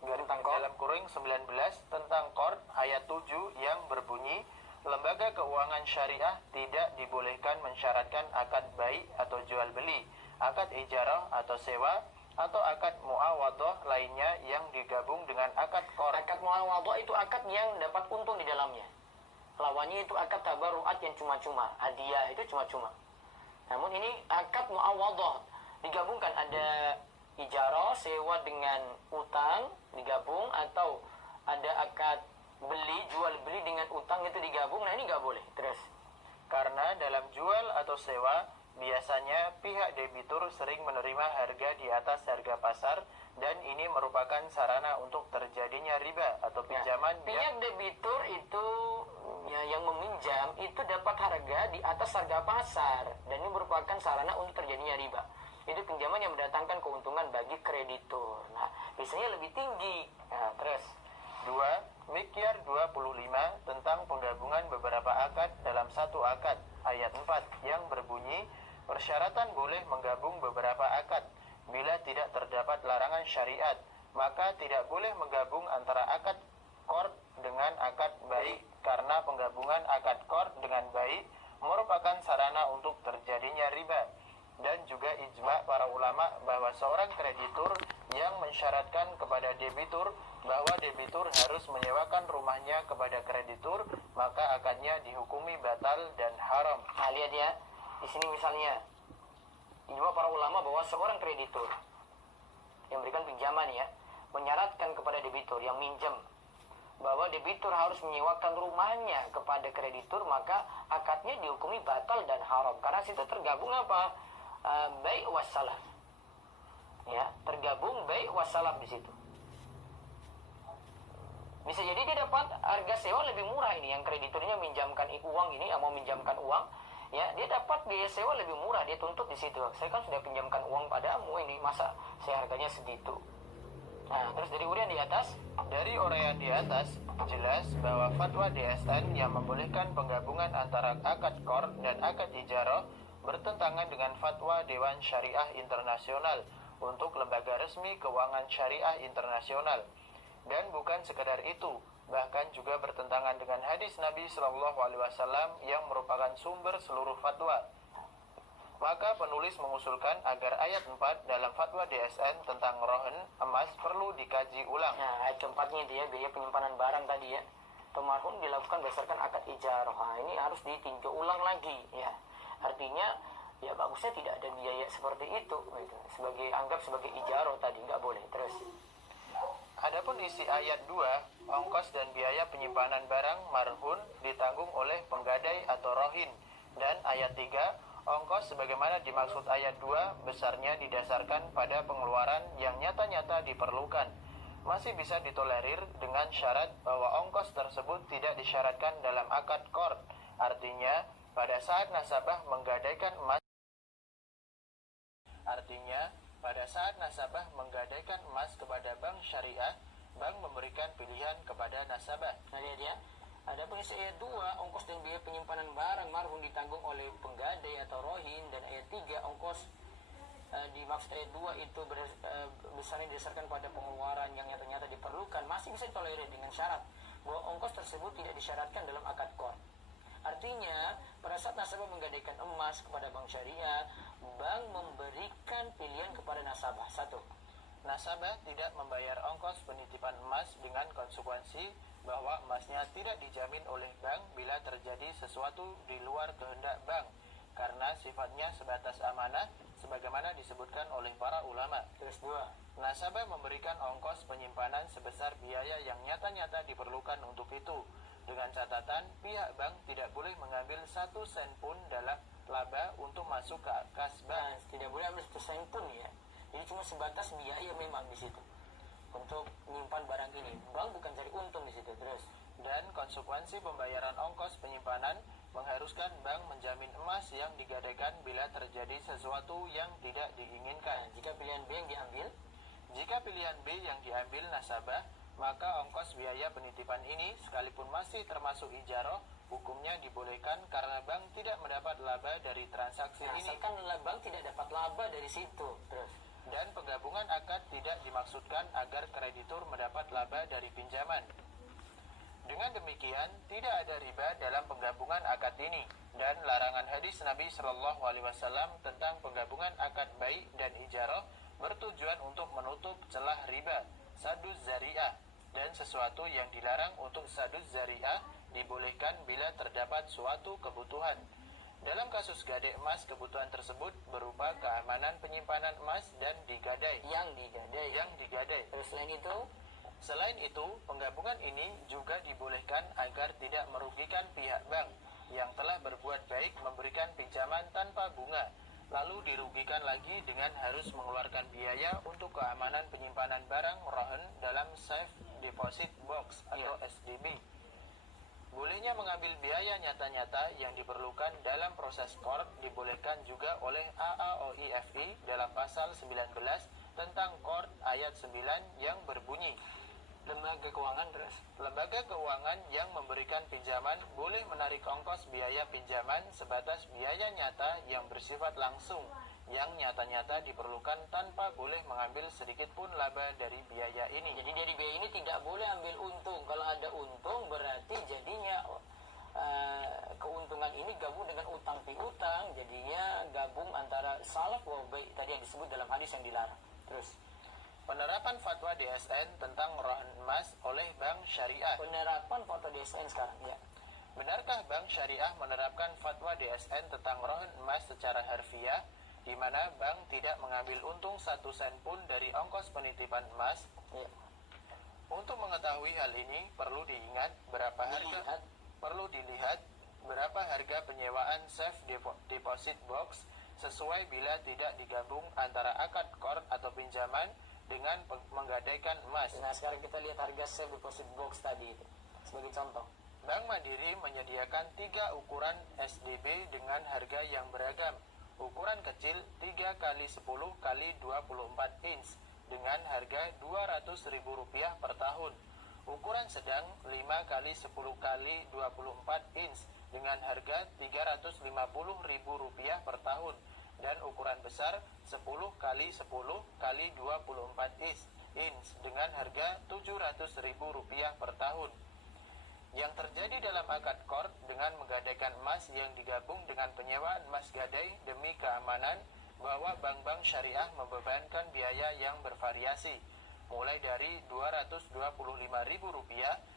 tentang qard dalam kurung 19 tentang qard ayat 7 yang berbunyi, lembaga keuangan syariah tidak dibolehkan mensyaratkan akad bai atau jual beli, akad ijarah atau sewa, atau akad muawadhah lainnya yang digabung dengan akad qard. Akad muawadhah itu akad yang dapat untung di dalamnya. Lawannya itu akad tabarruat yang cuma-cuma, hadiah itu cuma-cuma. Namun ini akad muawadhah digabungkan, ada ijarah, sewa dengan utang digabung, atau ada akad beli, jual beli dengan utang itu digabung. Nah, ini nggak boleh. Terus karena dalam jual atau sewa Biasanya pihak debitur sering menerima harga di atas harga pasar dan ini merupakan sarana untuk terjadinya riba atau pinjaman pihak debitur itu ya, yang meminjam itu dapat harga di atas harga pasar dan ini merupakan sarana untuk terjadinya riba. Itu pinjaman yang mendatangkan keuntungan bagi kreditur. Nah, biasanya lebih tinggi. Nah, terus 2. Mikyar 25 tentang penggabungan beberapa akad dalam satu akad, ayat 4 yang berbunyi, persyaratan boleh menggabung beberapa akad. Bila tidak terdapat larangan syariat, maka tidak boleh menggabung antara akad qard dengan akad baik, karena penggabungan akad qard dengan baik merupakan sarana untuk terjadinya riba. Dan juga ijma para ulama bahwa seorang kreditur yang mensyaratkan kepada debitur bahwa debitur harus menyewakan rumahnya kepada kreditur, maka akadnya dihukumi batal dan haram. Nah, lihat ya, di sini misalnya ijma para ulama bahwa seorang kreditur yang memberikan pinjaman ya, menyaratkan kepada debitur yang minjem bahwa debitur harus menyewakan rumahnya kepada kreditur, maka akadnya dihukumi batal dan haram. Karena situ tergabung apa? Bai' wassalam. Ya, tergabung bai' wassalam di situ. Bisa jadi dia dapat harga sewa lebih murah ini, yang krediturnya minjamkan uang ini, yang mau minjamkan uang, ya dia dapat biaya sewa lebih murah, dia tuntut di situ. Saya kan sudah pinjamkan uang padamu ini, masa saya harganya segitu? Nah, terus dari urian di atas, dari uraian di atas jelas bahwa fatwa DSN yang membolehkan penggabungan antara akad qard dan akad ijarah bertentangan dengan fatwa Dewan Syariah Internasional untuk lembaga resmi keuangan syariah internasional. Dan bukan sekedar itu, bahkan juga bertentangan dengan hadis Nabi Shallallahu Alaihi Wasallam yang merupakan sumber seluruh fatwa. Maka penulis mengusulkan agar ayat 4 dalam fatwa DSN tentang rohen emas perlu dikaji ulang. Nah, ayat keempatnya itu ya, biaya penyimpanan barang tadi ya, pemarhun dilakukan berdasarkan akad ijarah. Nah, ini harus ditinjau ulang lagi ya. Artinya ya bagusnya tidak ada biaya seperti itu gitu. Anggap sebagai ijarah tadi, nggak boleh. Terus adapun isi ayat 2, ongkos dan biaya penyimpanan barang marhun ditanggung oleh penggadai atau rohin. Dan ayat 3, ongkos sebagaimana dimaksud ayat 2 besarnya didasarkan pada pengeluaran yang nyata-nyata diperlukan. Masih bisa ditolerir dengan syarat bahwa ongkos tersebut tidak disyaratkan dalam akad qard. Artinya pada saat nasabah menggadaikan emas kepada bank syariah, bank memberikan pilihan kepada nasabah. nah lihat ya, ada isi ayat 2, ongkos dan biaya penyimpanan barang marhun ditanggung oleh penggadai atau rohin. Dan ayat 3, ongkos dimaksud ayat 2 itu besarnya didasarkan pada pengeluaran yang nyata-nyata diperlukan. Masih bisa ditolerir dengan syarat bahwa ongkos tersebut tidak disyaratkan dalam akad qard. Artinya, pada saat nasabah menggadaikan emas kepada bank syariah, bank memberikan pilihan kepada nasabah. 1. Nasabah tidak membayar ongkos penitipan emas dengan konsekuensi bahwa emasnya tidak dijamin oleh bank bila terjadi sesuatu di luar kehendak bank, karena sifatnya sebatas amanah sebagaimana disebutkan oleh para ulama. Terus 2. Nasabah memberikan ongkos penyimpanan sebesar biaya yang nyata-nyata diperlukan untuk itu, dengan catatan pihak bank tidak boleh mengambil 1 sen pun dalam laba untuk masuk ke kas bank. Nah, tidak boleh ambil 1 sen pun ya. Jadi cuma sebatas biaya memang di situ untuk menyimpan barang ini. Bank bukan cari untung di situ. Terus, dan konsekuensi pembayaran ongkos penyimpanan mengharuskan bank menjamin emas yang digadaikan bila terjadi sesuatu yang tidak diinginkan. nah, jika pilihan B yang diambil, Jika pilihan B yang diambil nasabah, maka ongkos biaya penitipan ini sekalipun masih termasuk ijarah, hukumnya dibolehkan karena bank tidak mendapat laba dari transaksi ini. asalkan bank tidak dapat laba dari situ. Terus, Dan penggabungan akad tidak dimaksudkan agar kreditur mendapat laba dari pinjaman. Dengan demikian, tidak ada riba dalam penggabungan akad ini, dan larangan hadis Nabi Shallallahu Alaihi Wasallam tentang penggabungan akad bai' dan ijarah bertujuan untuk menutup celah riba, saduz zari'ah, dan sesuatu yang dilarang untuk saduz zari'ah dibolehkan bila terdapat suatu kebutuhan. Dalam kasus gadai emas, kebutuhan tersebut berupa keamanan penyimpanan emas dan digadai. yang digadai. Terus Selain itu, penggabungan ini juga dibolehkan agar tidak merugikan pihak bank yang telah berbuat baik memberikan pinjaman tanpa bunga, lalu dirugikan lagi dengan harus mengeluarkan biaya untuk keamanan penyimpanan barang rohen dalam safe deposit box atau SDB. Bolehnya mengambil biaya nyata-nyata yang diperlukan dalam proses qard dibolehkan juga oleh AAOIFI dalam pasal 19 tentang qard ayat 9 yang berbunyi, Lembaga keuangan terus. lembaga keuangan yang memberikan pinjaman boleh menarik ongkos biaya pinjaman sebatas biaya nyata yang bersifat langsung yang nyata-nyata diperlukan tanpa boleh mengambil sedikit pun laba dari biaya ini. Jadi dari biaya ini tidak boleh ambil untung. Kalau ada untung berarti jadinya keuntungan ini gabung dengan utang piutang, jadinya gabung antara salaf wa bai' tadi yang disebut dalam hadis yang dilarang. Terus Penerapan fatwa DSN tentang rohen emas oleh Bank Syariah. penerapan foto DSN sekarang ya. Benarkah Bank Syariah menerapkan fatwa DSN tentang rohen emas secara harfiah, di mana bank tidak mengambil untung 1 sen pun dari ongkos penitipan emas? Ya. Untuk mengetahui hal ini perlu dilihat berapa harga penyewaan safe deposit box sesuai bila tidak digabung antara akad qard atau pinjaman dengan menggadaikan emas. Nah sekarang kita lihat harga safe deposit box tadi itu sebagai contoh. Bank Mandiri menyediakan 3 ukuran SDB dengan harga yang beragam. Ukuran kecil 3 x 10 x 24 inch dengan harga Rp200.000 per tahun. Ukuran sedang 5 x 10 x 24 inch dengan harga Rp350.000 per tahun. Dan ukuran besar 10 x 10 x 24 inch dengan harga Rp700.000 per tahun. Yang terjadi dalam akad qard dengan menggadaikan emas yang digabung dengan penyewaan emas gadai demi keamanan, bahwa bank-bank syariah membebankan biaya yang bervariasi, mulai dari Rp225.000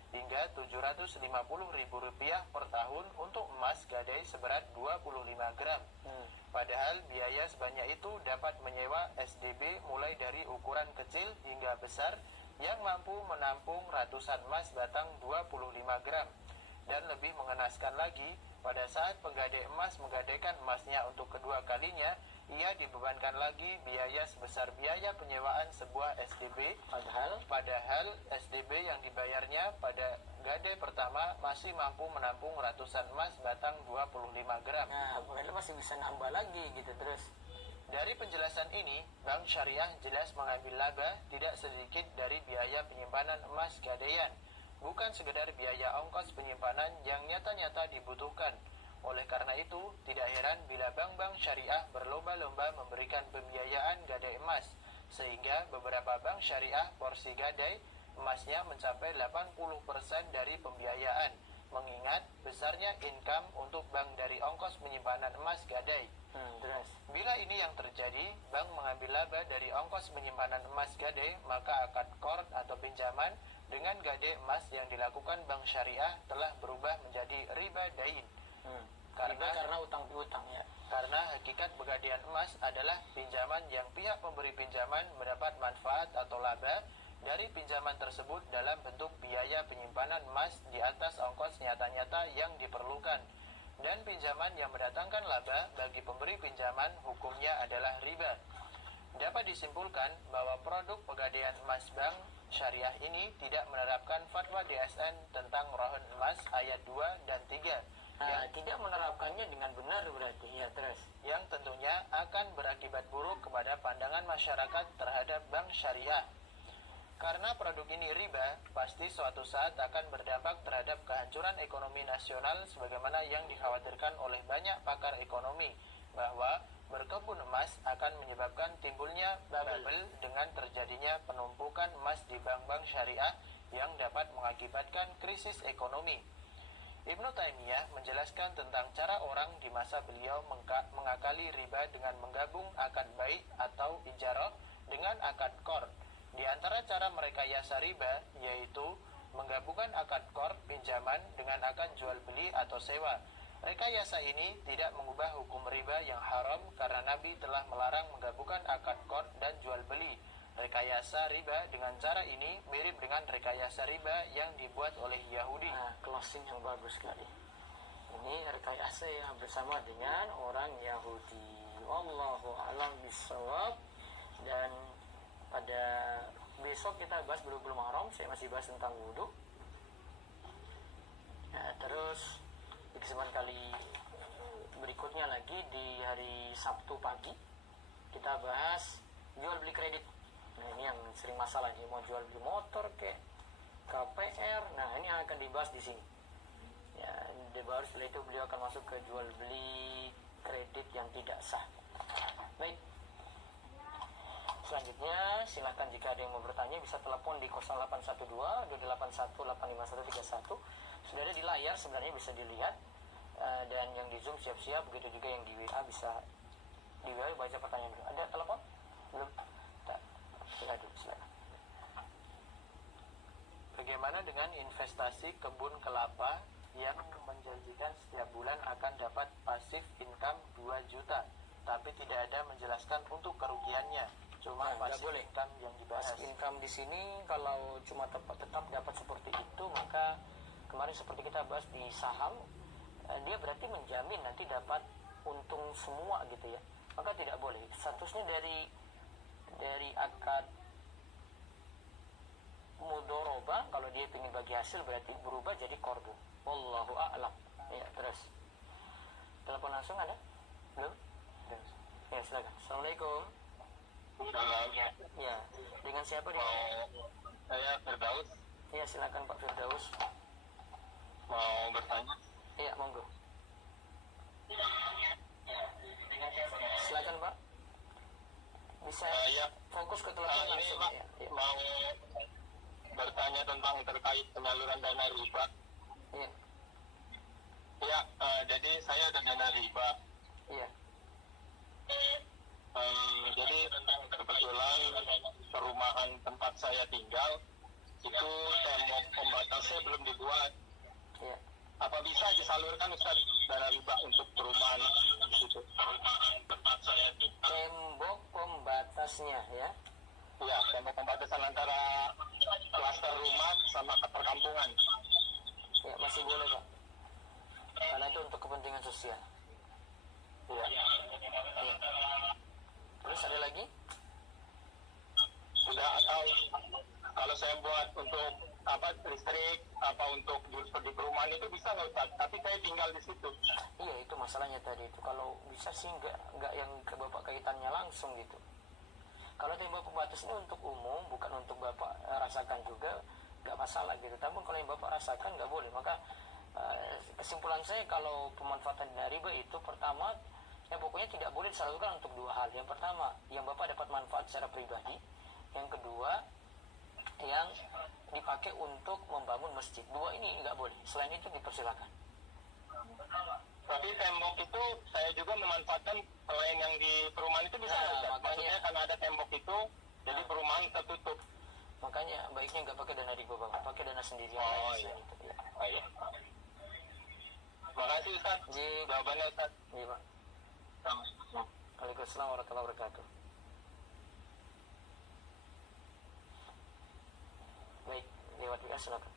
hingga Rp750.000 per tahun untuk emas gadai seberat 25 gram. Padahal biaya sebanyak itu dapat menyewa SDB mulai dari ukuran kecil hingga besar yang mampu menampung ratusan emas batang 25 gram. Dan lebih mengenaskan lagi, pada saat penggadai emas menggadaikan emasnya untuk kedua kalinya, ia dibebankan lagi biaya sebesar biaya penyewaan sebuah SDB, padahal SDB yang dibayarnya pada gadai pertama masih mampu menampung ratusan emas batang 25 gram. Nah, padahal masih bisa nambah lagi gitu terus. Dari penjelasan ini, Bank Syariah jelas mengambil laba tidak sedikit dari biaya penyimpanan emas gadaian, bukan sekedar biaya ongkos penyimpanan yang nyata-nyata dibutuhkan. Oleh karena itu, tidak heran bila bank-bank syariah berlomba-lomba memberikan pembiayaan gadai emas, sehingga beberapa bank syariah porsi gadai emasnya mencapai 80% dari pembiayaan, mengingat besarnya income untuk bank dari ongkos penyimpanan emas gadai. Bila ini yang terjadi, bank mengambil laba dari ongkos penyimpanan emas gadai, maka akad qard atau pinjaman dengan gadai emas yang dilakukan bank syariah telah berubah menjadi riba dain. Karena utang piutang ya. Karena hakikat pegadaian emas adalah pinjaman yang pihak pemberi pinjaman mendapat manfaat atau laba dari pinjaman tersebut dalam bentuk biaya penyimpanan emas di atas ongkos nyata-nyata yang diperlukan. Dan pinjaman yang mendatangkan laba bagi pemberi pinjaman hukumnya adalah riba. Dapat disimpulkan bahwa produk pegadaian emas bank syariah ini tidak menerapkan fatwa DSN tentang rohen emas ayat 2 dan 3. Tidak menerapkannya dengan benar berarti ya terus. Yang tentunya akan berakibat buruk kepada pandangan masyarakat terhadap bank syariah. Karena produk ini riba, pasti suatu saat akan berdampak terhadap kehancuran ekonomi nasional sebagaimana yang dikhawatirkan oleh banyak pakar ekonomi, bahwa berkebun emas akan menyebabkan timbulnya bubble dengan terjadinya penumpukan emas di bank-bank syariah yang dapat mengakibatkan krisis ekonomi. Ibnu Taimiyah menjelaskan tentang cara orang di masa beliau mengakali riba dengan menggabung akad bai' atau ijarah dengan akad qard. Di antara cara merekayasa riba yaitu menggabungkan akad qard pinjaman dengan akad jual beli atau sewa. Rekayasa ini tidak mengubah hukum riba yang haram karena Nabi telah melarang menggabungkan akad qard dan jual beli. Rekayasa riba dengan cara ini mirip dengan rekayasa riba yang dibuat oleh Yahudi. Closing yang bagus sekali. Ini rekayasa yang bersama dengan orang Yahudi. Wallahu a'lam bishawab. Dan pada besok kita bahas belum haram, saya masih bahas tentang wudhu. Nah, terus di kesempatan kali berikutnya lagi di hari Sabtu pagi kita bahas jual beli kredit. Nah, ini yang sering masalah nih, mau jual beli motor kayak KPR. Nah, ini yang akan dibahas di sini. Ya, baru setelah itu beliau akan masuk ke jual beli kredit yang tidak sah. Baik. Selanjutnya silakan jika ada yang mau bertanya bisa telepon di 0812 281 85131. Sudah ada di layar sebenarnya, bisa dilihat. Dan yang di Zoom siap-siap, begitu juga yang di WA bisa di WA baca pertanyaan dulu. Ada telepon? Belum? Tak. Silakan. Bagaimana dengan investasi kebun kelapa yang menjanjikan setiap bulan akan dapat pasif income 2 juta, tapi tidak ada menjelaskan untuk kerugiannya, cuma pasif boleh. Income yang dibahas. Pasif income di sini kalau cuma tetap dapat seperti itu, maka kemarin seperti kita bahas di saham, dia berarti menjamin nanti dapat untung semua gitu ya, maka tidak boleh. Statusnya dari akad mudoroba, kalau dia ingin bagi hasil berarti berubah jadi korban. Wallahu a'lam. Ya, terus telepon langsung ada? Belum? Ya, silakan. Assalamualaikum. Salam. Ya, dengan siapa dia? Saya Firdaus. Ya, silakan Pak Firdaus. Mau bertanya. Iya, monggo. Silakan Pak. Bisa fokus ke telepon langsung Pak, ya. mau bertanya tentang terkait penyaluran dana riba. Iya. Ya, jadi saya ada dana riba. Iya. Jadi kebetulan perumahan tempat saya tinggal itu tembok pembatasnya belum dibuat. Iya. Apa bisa disalurkan Ustaz dana riba untuk perumahan itu? Perumahan tempat saya tinggal. Tembok pembatasnya ya. Ya, tembok pembatasan antara klaster rumah sama perkampungan. Ya, masih boleh Pak. Karena itu untuk kepentingan sosial. Ya. Ya. Terus ada lagi? Sudah, atau kalau saya buat untuk listrik untuk di perumahan itu bisa nggak Ustaz? Tapi saya tinggal di situ. Iya, itu masalahnya tadi itu. Kalau bisa sih nggak yang ke Bapak kaitannya langsung gitu. Kalau tembok pembatas ini untuk umum, bukan untuk Bapak rasakan juga, nggak masalah gitu. Tapi kalau yang Bapak rasakan nggak boleh. Maka kesimpulan saya kalau pemanfaatan dana riba itu pertama, ya pokoknya tidak boleh disalurkan untuk dua hal. Yang pertama, yang Bapak dapat manfaat secara pribadi. Yang kedua, yang dipakai untuk membangun masjid. Dua ini nggak boleh. Selain itu dipersilakan. Tapi tembok itu saya juga memanfaatkan selain yang di perumahan itu bisa nggak Ustaz? Maksudnya karena ada tembok itu, jadi perumahan tertutup. Makanya baiknya nggak pakai dana riba Bapak, pakai dana sendiri. Oh iya. Oh iya. Makasih Ustaz. Jawabannya Ustaz. Iya Pak. Assalamualaikum. Waalaikumsalam warahmatullahi wabarakatuh. Baik, lewat WA silakan.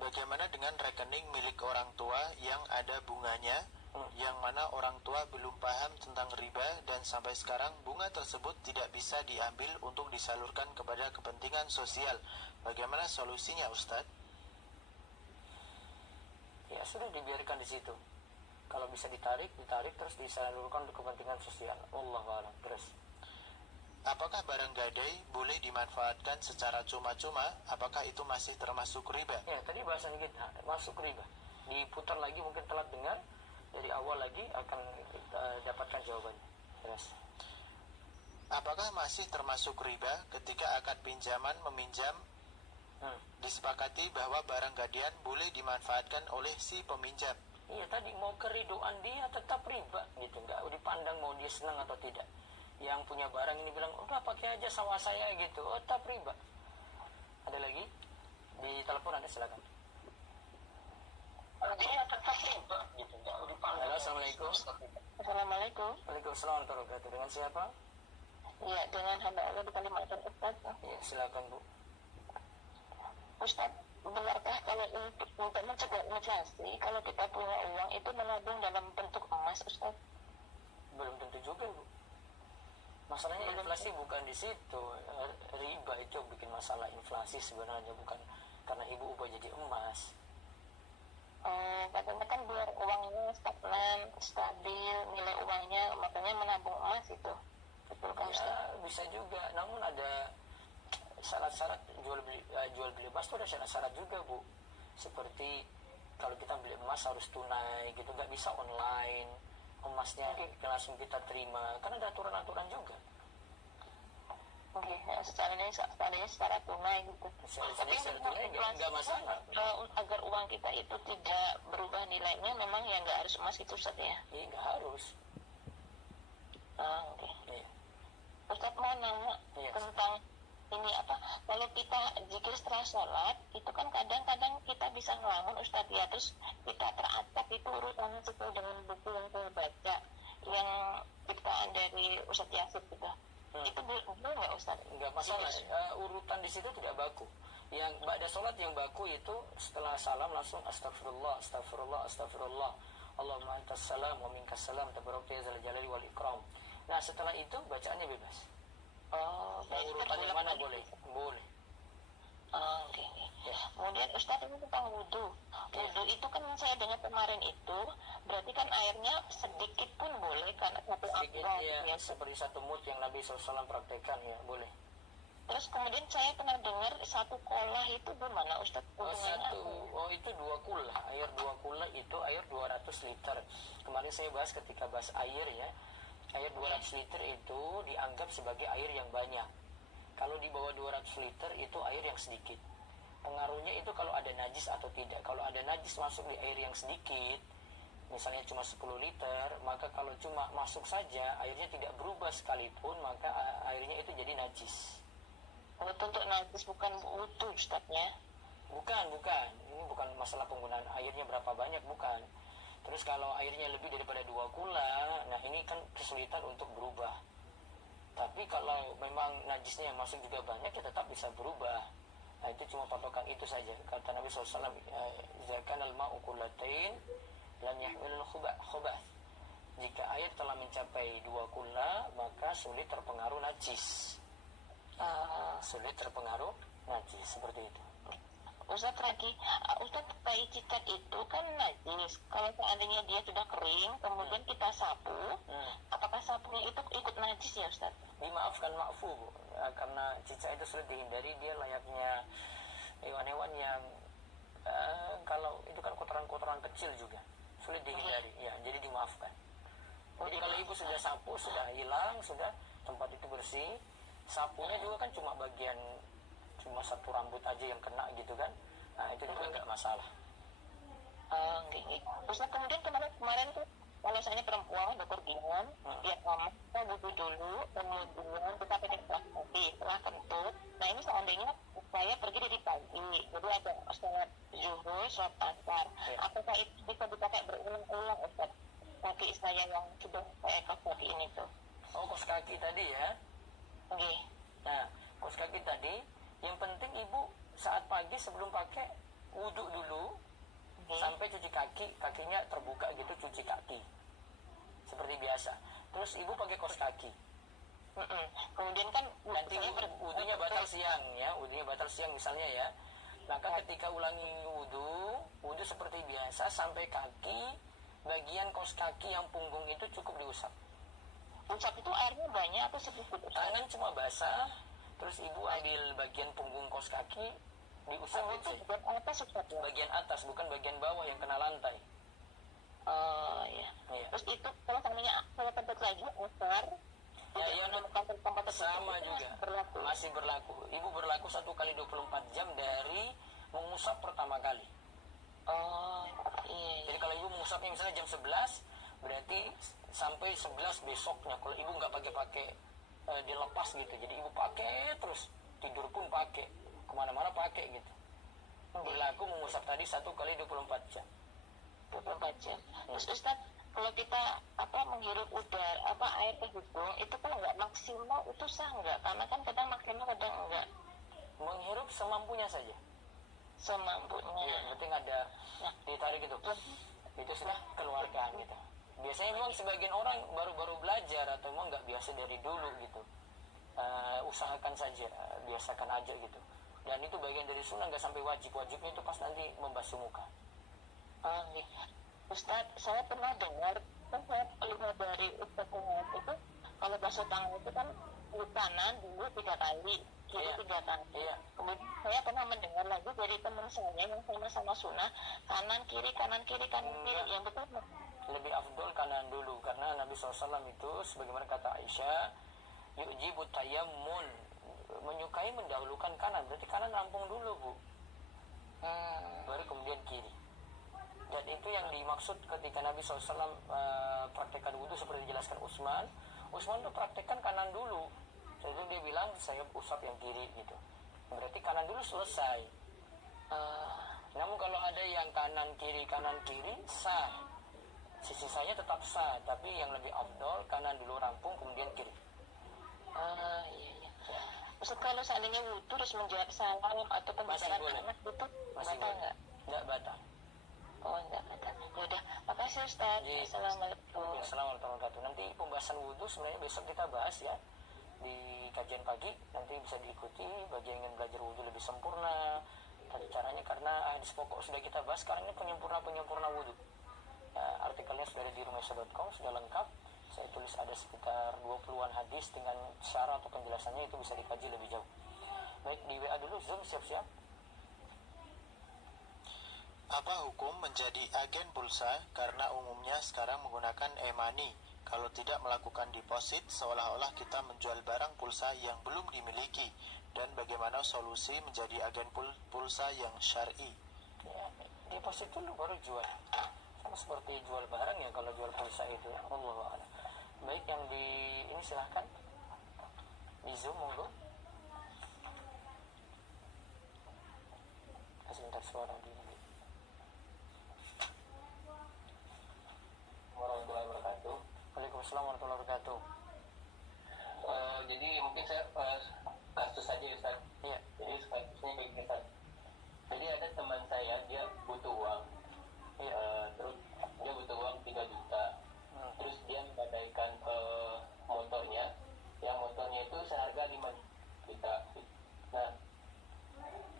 Bagaimana dengan rekening milik orang tua yang ada bunganya, yang mana orang tua belum paham tentang riba dan sampai sekarang bunga tersebut tidak bisa diambil untuk disalurkan kepada kepentingan sosial. Bagaimana solusinya Ustadz? Ya sudah, dibiarkan di situ. Kalau bisa ditarik terus disalurkan untuk kepentingan sosial. Wallahu a'lam. Terus. Apakah barang gadai boleh dimanfaatkan secara cuma-cuma? Apakah itu masih termasuk riba? Ya, tadi bahasan kita masuk riba. Diputar lagi, mungkin telat dengar. Dari awal lagi akan dapatkan jawabannya. Terus. Apakah masih termasuk riba ketika akad pinjaman meminjam disepakati bahwa barang gadaian boleh dimanfaatkan oleh si peminjam? Iya, tadi mau keridoan dia tetap riba gitu, nggak dipandang mau dia senang atau tidak. Yang punya barang ini bilang, udah pakai aja sawah saya gitu, tetap riba. Ada lagi? Di telepon ada, silakan. Dia tetap riba gitu, nggak dipandang. Halo, assalamualaikum. Assalamualaikum. Waalaikumsalam warahmatullahi wabarakatuh. Dengan siapa? Iya, dengan hamba Allah di Kalimantan, Ustaz. Iya, silakan Bu. Ustaz, benarkah kalau untuk mencegah inflasi, kalau kita punya uang itu menabung dalam bentuk emas, Ustaz? Belum tentu juga, Bu. Masalahnya inflasi bukan di situ. Riba itu yang bikin masalah inflasi sebenarnya, bukan karena ibu ubah jadi emas. Katanya kan biar uangnya stagnan, stabil nilai uangnya, makanya menabung emas itu. Betul kan Ustaz? Ya, bisa juga. Namun ada syarat-syarat jual beli emas itu ada syarat-syarat juga, Bu. Seperti kalau kita beli emas harus tunai gitu, nggak bisa online. Emasnya langsung kita terima, kan ada aturan-aturan juga. Oke, secara tunai gitu. Tapi Secara tunai nggak masalah. Agar uang kita itu tidak berubah nilainya, memang ya nggak harus emas itu Ustaz ya? Iya, nggak harus. Oke. Iya. Ustaz mau nanya tentang ini apa, kalau kita zikir setelah sholat itu kan kadang-kadang kita bisa ngelamun Ustaz ya, terus kita teracak itu urutannya sesuai dengan buku yang saya baca yang ciptaan dari Ustaz Yasir gitu. Itu boleh nggak Ustaz? Nggak masalah. Urutan di situ tidak baku. Yang ba'da sholat yang baku itu setelah salam langsung astagfirullah, astagfirullah, astagfirullah. Allahumma antas salam wa minkas salam tabarakta ya zal jalali wal ikram. Nah, setelah itu bacaannya bebas. Mau urutannya mana boleh? Boleh. Oke. Ya. Kemudian Ustadz ini tentang wudhu. Wudhu itu kan saya dengar kemarin itu berarti kan airnya sedikit pun boleh kan? Sedikit ya, seperti satu mud yang Nabi SAW praktekkan ya, boleh. Terus kemudian saya pernah dengar satu kolah itu gimana Ustadz? Itu 2 kula. Air 2 kula itu air 200 liter. Kemarin saya bahas ketika bahas air ya. Air 200 liter itu dianggap sebagai air yang banyak. Kalau di bawah 200 liter itu air yang sedikit. Pengaruhnya itu kalau ada najis atau tidak. Kalau ada najis masuk di air yang sedikit, misalnya cuma 10 liter, maka kalau cuma masuk saja, airnya tidak berubah sekalipun, maka airnya itu jadi najis. Untuk najis bukan wudhu Ustadznya? Bukan. Ini bukan masalah penggunaan airnya berapa banyak, bukan. Terus kalau airnya lebih daripada 2 kula, nah ini kan kesulitan untuk berubah. Tapi kalau memang najisnya yang masuk juga banyak, ya tetap bisa berubah. Nah itu cuma patokan itu saja. Kata Nabi SAW, zakan al-ma'u kullatain lam yahmilul khubath. Jika air telah mencapai 2 kula, maka sulit terpengaruh najis. Seperti itu. Ustaz lagi, Ustaz tai cicat itu kan najis. Kalau seandainya dia sudah kering, kemudian kita sapu, apakah sapunya itu ikut najis ya Ustaz? Dimaafkan ma'fu, Bu. Karena cicak itu sulit dihindari, dia layaknya hewan-hewan yang kalau itu kan kotoran-kotoran kecil juga, sulit dihindari. Ya, jadi dimaafkan. Jadi kalau ibu sudah sapu, sudah hilang, sudah tempat itu bersih, sapunya juga kan cuma satu rambut aja yang kena gitu kan, nah itu juga nggak masalah. Terus kemudian kemarin tuh kalau misalnya perempuan bepergian, dia kita butuh dulu, kemudian kita pengen lagi setelah kentut. Nah ini seandainya saya pergi dari pagi, jadi ada sholat zuhur, sholat asar, apakah itu bisa dipakai berulang-ulang Ustaz? Kaki saya yang sudah saya kos kaki ini tuh. Kos kaki tadi ya. Nah, kos kaki tadi, yang penting ibu saat pagi sebelum pakai wudhu dulu, sampai cuci kaki, kakinya terbuka gitu, cuci kaki seperti biasa. Terus ibu pakai kos kaki. Kemudian kan nanti wudhunya batal siang ya, wudhunya batal siang misalnya ya. Maka ketika ulangi wudhu seperti biasa sampai kaki, bagian kos kaki yang punggung itu cukup diusap. Usap itu airnya banyak atau sedikit? Tangan cuma basah. Terus ibu ambil bagian punggung kos kaki, diusap aja. Bagian atas, bukan bagian bawah yang kena lantai. Iya. Terus itu kalau seandainya saya tempat lagi asar, tempat sama juga masih berlaku. Ibu berlaku 1 kali 24 jam dari mengusap pertama kali. Jadi kalau ibu mengusapnya misalnya jam 11, berarti sampai 11 besoknya. Kalau ibu nggak pakai dilepas gitu, jadi ibu pakai terus, tidur pun pakai, kemana-mana pakai gitu. Berlaku mengusap tadi 1 kali 24 jam. 24 jam. Terus Ustaz, kalau kita menghirup udara air ke hidung itu kan nggak maksimal, itu sah nggak? Karena kan kadang maksimal kadang enggak. Menghirup semampunya saja. Semampunya. Iya, penting ada ditarik gitu. Itu sudah keluarkan gitu. biasanya memang sebagian orang baru-baru belajar atau memang nggak biasa dari dulu gitu. Usahakan saja, biasakan aja gitu. Dan itu bagian dari sunnah, nggak sampai wajib. Wajibnya itu pas nanti membasuh muka. Nih. Ustaz, saya pernah dengar, kan saya lihat dari Ustaz Muhammad itu, kalau basuh tangan itu kan di kanan dulu 3 kali, kiri Iya. 3 kali. Iya. Kemudian saya pernah mendengar lagi dari teman saya yang sama-sama sunnah, kanan kiri kanan kiri kanan kiri, yang betul. Lebih afdol kanan dulu, karena Nabi SAW itu sebagaimana kata Aisyah, yu'jibu tayammun, menyukai mendahulukan kanan, berarti kanan rampung dulu bu, baru kemudian kiri. Dan itu yang dimaksud ketika Nabi SAW praktekkan wudhu seperti dijelaskan Utsman tuh praktekkan kanan dulu. Jadi dia bilang saya usap yang kiri gitu, berarti kanan dulu selesai. Namun kalau ada yang kanan kiri sah, sisanya tetap sah, tapi yang lebih afdol kanan dulu rampung kemudian kiri. Iya. Ustaz, kalau seandainya wudhu terus menjawab salam atau pembacaan boleh. anak itu Masih batal boleh. nggak? Nggak batal. Oh, enggak batal. Yaudah, makasih Ustaz. Jadi, Assalamualaikum. Assalamualaikum warahmatullahi wabarakatuh. Nanti pembahasan wudhu sebenarnya besok kita bahas ya di kajian pagi. Nanti bisa diikuti bagi yang ingin belajar wudhu lebih sempurna. Tadi caranya karena hadis pokok sudah kita bahas. Sekarang ini penyempurna wudhu. Ya, artikelnya sudah ada di rumahisa.com, sudah lengkap. Saya tulis ada sekitar 20-an hadis dengan syarat atau penjelasannya, itu bisa dikaji lebih jauh. Baik, di WA dulu, Zoom siap-siap. Apa hukum menjadi agen pulsa karena umumnya sekarang menggunakan e-money? Kalau tidak melakukan deposit, seolah-olah kita menjual barang pulsa yang belum dimiliki. Dan bagaimana solusi menjadi agen pulsa yang syar'i? Ya, deposit dulu baru jual. Sama seperti jual barang ya, kalau jual pulsa itu ya. Allahu a'lam. Baik, yang di ini silahkan di Zoom, monggo. Kasih bentar suara di ini. Warahmatullahi wabarakatuh. Waalaikumsalam warahmatullahi wabarakatuh. Jadi mungkin saya kasus saja Ustaz. Iya. Jadi kasusnya begini Ustaz. Jadi ada teman saya, dia butuh uang. Terus dia butuh uang 3 juta. Terus dia menggadaikan motornya. Yang motornya itu seharga 5 juta. Nah,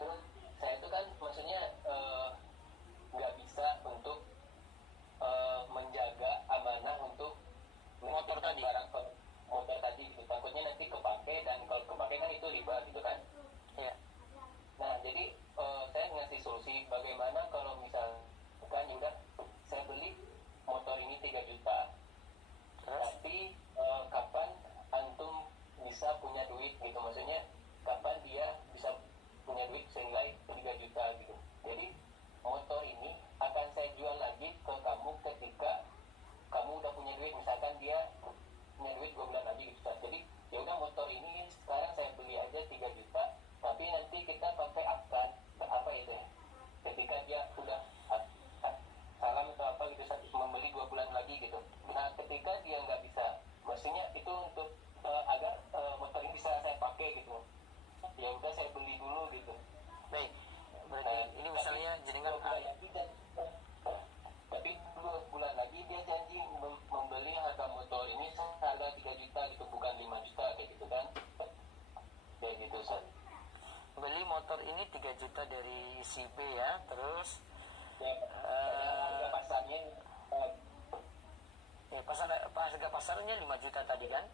terus saya itu kan maksudnya nggak bisa untuk menjaga amanah untuk Motor tadi. barang motor tadi gitu. Takutnya nanti kepake, dan kalau kepake kan itu riba gitu kan. Iya. Nah, jadi saya ngasih solusi bagaimana kalau misalkan ya udah saya beli motor ini 3 juta. Tapi kapan antum bisa punya duit gitu, maksudnya kapan dia bisa punya duit senilai 3 juta gitu. Jadi motor ini akan saya jual lagi ke kamu ketika kamu udah punya duit, misalkan dia punya duit 2 bulan lagi gitu. Jadi ya udah motor ini sekarang saya beli aja 3 juta, tapi nanti kita pakai akad apa itu ya, ketika dia udah salam atau apa gitu, membeli 2 bulan lagi gitu. Nah, ketika dia nggak bisa, maksudnya itu untuk agar motor ini bisa saya pakai gitu, ya udah saya beli dulu gitu. Baik. Berarti ini misalnya jenengan tapi 2 bulan lagi dia janji membeli harga motor ini seharga 3 juta gitu, bukan 5 juta kayak gitu kan. Kayak gitu Ustaz. beli motor ini 3 juta dari si B ya, terus Ya, harga pasarnya ya harga pasarnya 5 juta tadi kan.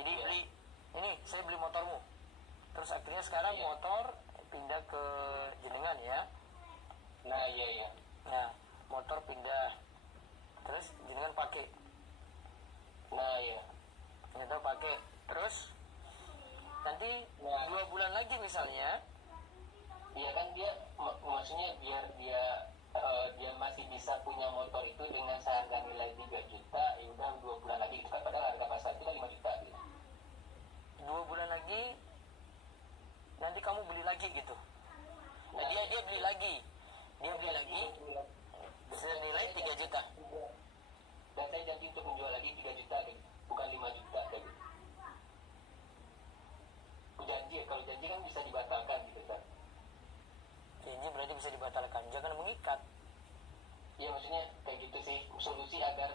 Jadi beli ini, saya beli motormu. Terus akhirnya sekarang motor pindah ke jenengan ya. nah iya. Nah, motor pindah. Terus jenengan pakai. Nah iya. Ternyata pakai. Terus nanti 2 bulan lagi misalnya, Iya kan dia maksudnya biar dia masih bisa punya motor itu dengan seharga nilai 3 juta, ya udah 2 bulan lagi itu kan, padahal harga pasar itu kan 5 juta gitu. 2 bulan lagi nanti kamu beli lagi gitu. Nah, dia beli lagi. Dia beli lagi senilai 3 juta. Dan saya janji untuk menjual lagi 3 juta gitu, bukan 5 juta gitu. Janji ya, kalau janji kan bisa dibatalkan gitu kan. Janji berarti bisa dibatalkan. Jangan mengikat. Ya maksudnya kayak gitu sih, solusi agar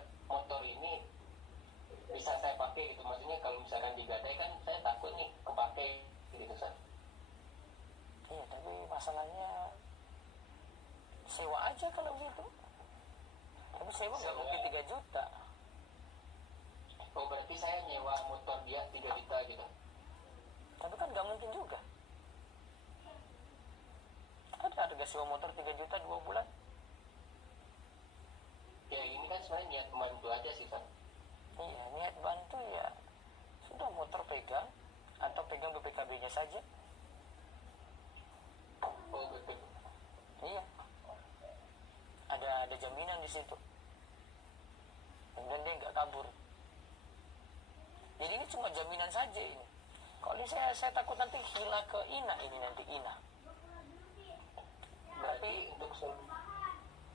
aja kalau gitu. Tapi saya nggak mungkin 3 juta. Oh berarti saya nyewa motor dia 3 juta gitu. Tapi kan nggak mungkin juga. Ada harga sewa motor 3 juta 2 bulan. Ya ini kan sebenarnya niat membantu aja sih Pak. Iya, niat bantu ya. Sudah motor pegang atau pegang BPKB-nya saja. Oh betul. Iya. Ada jaminan di situ. Dan dia nggak kabur. Jadi ini cuma jaminan saja ini. Kalau ini saya takut nanti hilang ke Ina ini nanti Ina. Berarti untuk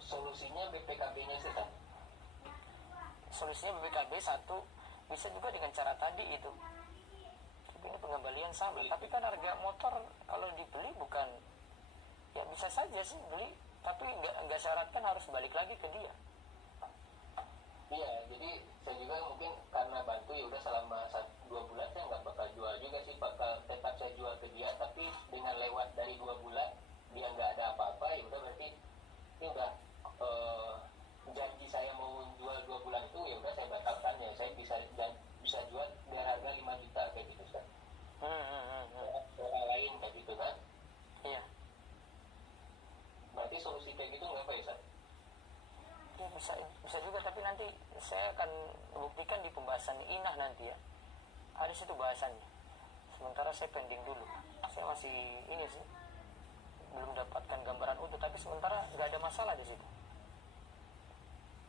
solusinya BPKB-nya sih Pak. Solusinya BPKB satu, bisa juga dengan cara tadi itu. Tapi ini pengembalian sama. Tapi kan harga motor kalau dibeli bukan, ya bisa saja sih beli, tapi nggak syaratkan harus balik lagi ke dia. Iya, jadi saya juga mungkin karena bantu ya udah selama 2 bulan saya nggak bakal jual juga sih, bakal tetap saya jual ke dia, tapi dengan lewat dari 2 bulan dia nggak ada apa-apa, ya udah berarti ini udah janji saya mau jual 2 bulan itu ya udah saya batalkan ya, saya bisa jual dengan harga 5 juta kayak gitu kan. Orang lain kayak gitu kan. Iya. Berarti solusi kayak gitu nggak apa ya Sat? Ya bisa juga, tapi nanti saya akan buktikan di pembahasan Inah nanti ya. Ada situ bahasannya. Sementara saya pending dulu. Saya masih ini sih belum dapatkan gambaran utuh, tapi sementara nggak ada masalah di situ.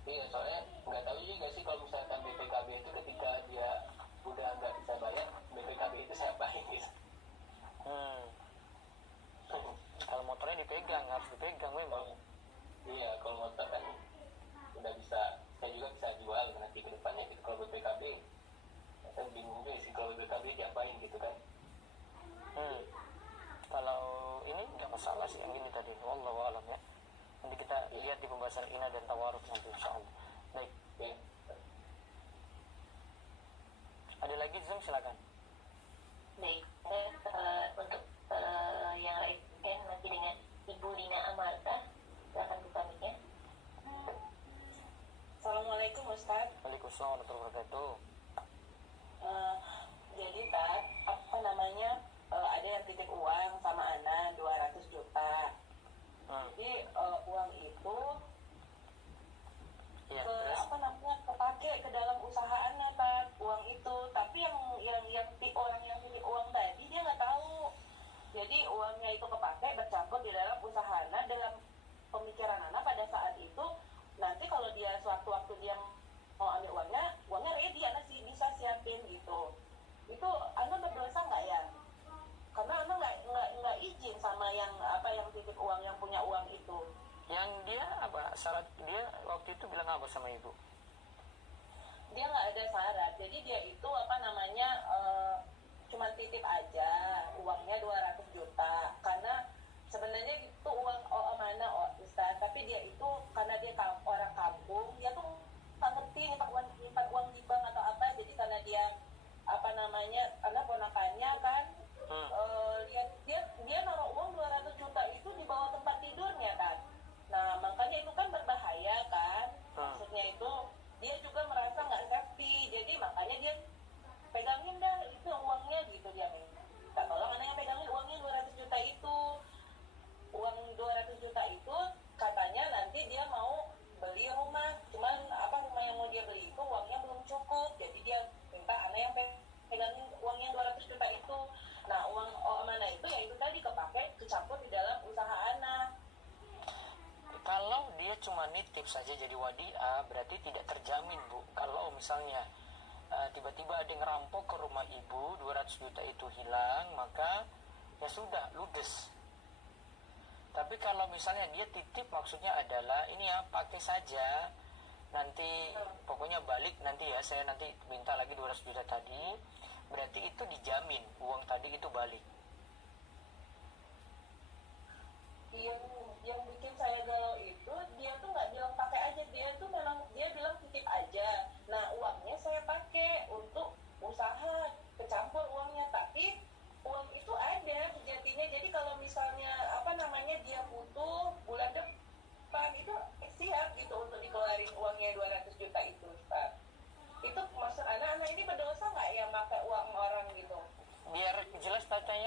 Iya, soalnya nggak tahu juga sih kalau misalkan BPKB itu ketika dia udah nggak bisa bayar, BPKB itu saya apain gitu. Kalau motornya dipegang, harus dipegang memang. Iya, kalau motor kan udah bisa, saya juga bisa jual nanti ke depannya gitu. Kalau BPKB, saya bingung juga sih kalau BPKB diapain gitu kan. Kalau ini nggak masalah sih yang ini tadi, wallahu alam ya. Nanti kita lihat di pembahasan Ina dan Tawaruk nanti insyaallah. Baik. Ya. Ada lagi Zoom silakan. Baik, untuk yang lain masih dengan Ibu Lina Amarta, silakan buka mic-nya. Assalamualaikum Ustaz. Waalaikumsalam warahmatullahi wabarakatuh. Jadi Tad, apa namanya, ada yang titip uang sama Ana 200 juta. Jadi uang itu Iya, ke terus? apa namanya, kepake ke dalam usaha Ana Tad, uang itu. Tapi orang yang titip uang tadi dia nggak tahu. Jadi uangnya itu kepake bercampur di dalam usaha Ana. Dalam pemikiran Ana pada saat itu, nanti kalau dia suatu waktu dia mau ambil uangnya ready, Ana sih bisa siapin gitu. Itu Ana berdosa nggak ya? Karena Ana nggak izin sama yang titip uang, yang punya uang itu. Yang dia apa? Syarat dia waktu itu bilang apa sama ibu? Dia nggak ada syarat, jadi dia itu cuma titip aja uangnya 200 juta. Karena sebenarnya itu uang mana Ustaz, tapi dia itu karena dia orang kampung, dia tuh nggak ngerti nyimpan uang di bank atau apa. Jadi karena dia karena ponakannya kan, dia naruh uang 200 juta itu di bawah tempat tidurnya kan. Nah makanya itu kan berbahaya kan. Maksudnya itu dia juga merasa nggak safety, jadi makanya dia pegangin dah itu uangnya gitu. Dia minta tolong anak yang pegangin uangnya 200 juta itu. Uang 200 juta itu katanya nanti dia mau beli rumah, cuman rumah yang mau dia beli itu uangnya belum cukup, jadi dia minta anak yang pegangin uangnya 200 juta itu. Nah uang mana itu ya itu tadi kecampur di dalam usaha anak. Kalau dia cuma nitip saja jadi wadiah, berarti tidak terjamin Bu. Kalau misalnya tiba-tiba ada yang ngerampok ke rumah ibu, 200 juta itu hilang, maka ya sudah, ludes. Tapi kalau misalnya dia titip, maksudnya adalah ini ya pakai saja, nanti pokoknya balik nanti ya, saya nanti minta lagi 200 juta tadi, berarti itu dijamin uang tadi itu balik. Yang bikin saya galau itu dia tuh nggak bilang pakai aja, dia bilang titip aja. Nah uangnya saya pakai untuk usaha, kecampur uangnya, tapi uang itu ada sejatinya. Jadi kalau misalnya dia butuh bulan depan itu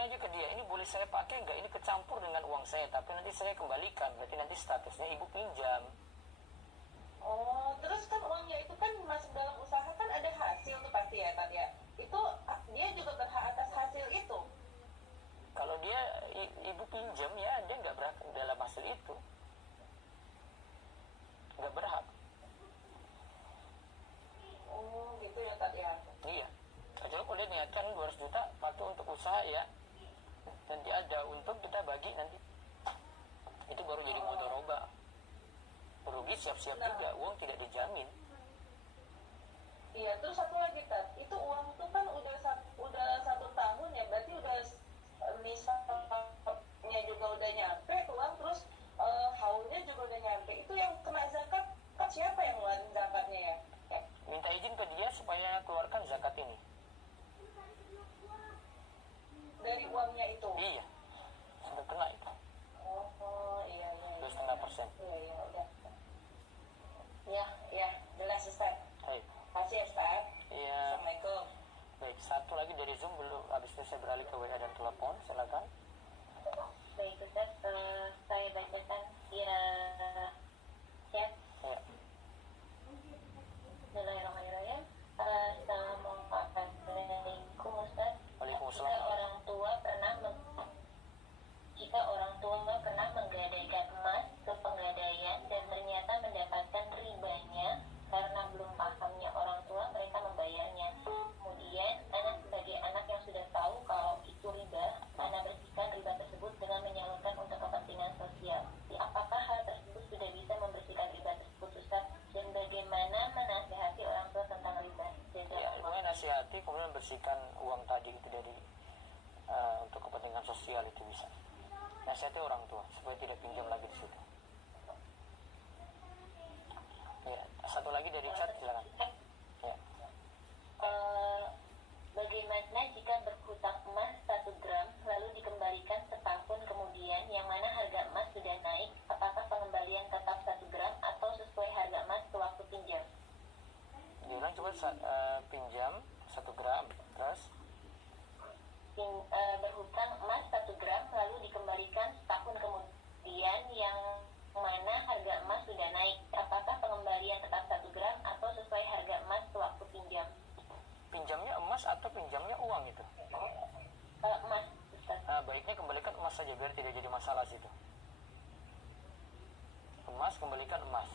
aja ke dia, ini boleh saya pakai nggak, ini kecampur dengan uang saya tapi nanti saya kembalikan, berarti nanti statusnya ibu pinjam. Oh, terus kan uangnya itu kan masuk dalam usaha kan ada hasil tuh pasti ya Tat ya. Itu dia juga berhak atas hasil itu. Kalau dia ibu pinjam ya dia nggak berhak dalam hasil itu, nggak berhak. Oh, gitu ya Tat ya. Iya, kecuali kalau dia niatkan 200 juta pakai untuk usaha ya, nanti ada untung kita bagi nanti, itu baru jadi mudharabah. Rugi siap-siap juga, uang tidak dijamin. Iya, terus satu lagi Tat, itu uang tuh kan udah 1 tahun ya, berarti udah misalnya juga udah nyampe uang, terus haulnya juga udah nyampe. Itu yang kena zakat kan siapa yang ngeluarin zakatnya ya? Minta izin ke dia supaya keluarkan zakat ini. Dari uangnya itu. Iya, sudah kena itu. Oh, iya. 2,5%. Iya, udah. Ya, jelas Ustaz. Baik. Kasih ya Ustaz. Iya. Assalamualaikum. Baik, satu lagi dari Zoom belum, habis itu saya beralih ke WA dan telepon, silakan. Baik Ustaz, saya bacakan via chat. Ya. Bismillahirrahmanirrahim. Assalamualaikum Ustaz. Waalaikumsalam. Jika orang tua pernah menggadaikan emas ke penggadaian dan ternyata mendapatkan ribanya karena belum pahamnya orang tua, mereka membayarnya. Kemudian anak sebagai anak yang sudah tahu kalau itu riba, anak bersihkan riba tersebut dengan menyalurkan untuk kepentingan sosial. Apakah hal tersebut sudah bisa membersihkan riba tersebut Ustaz? Dan bagaimana menasihati orang tua tentang riba? Ya, pokoknya nasihati kemudian bersihkan uang tadi itu dari untuk kepentingan sosial itu bisa. Nasihati orang tua supaya tidak pinjam lagi di situ. Ya, satu lagi dari chat silakan. Ya. Bagaimana jika berhutang emas 1 gram lalu dikembalikan setahun kemudian, yang mana harga emas sudah naik, apakah pengembalian tetap 1 gram atau sesuai harga emas sewaktu pinjam? Diulang coba, pinjam 1 gram terus berhutang emas 1 gram lalu dikembalikan setahun kemudian, yang mana harga emas sudah naik, apakah pengembalian tetap 1 gram atau sesuai harga emas sewaktu pinjam? pinjamnya emas atau pinjamnya uang itu? Emas Ustaz. Baiknya kembalikan emas saja biar tidak jadi masalah situ. Emas, kembalikan emas.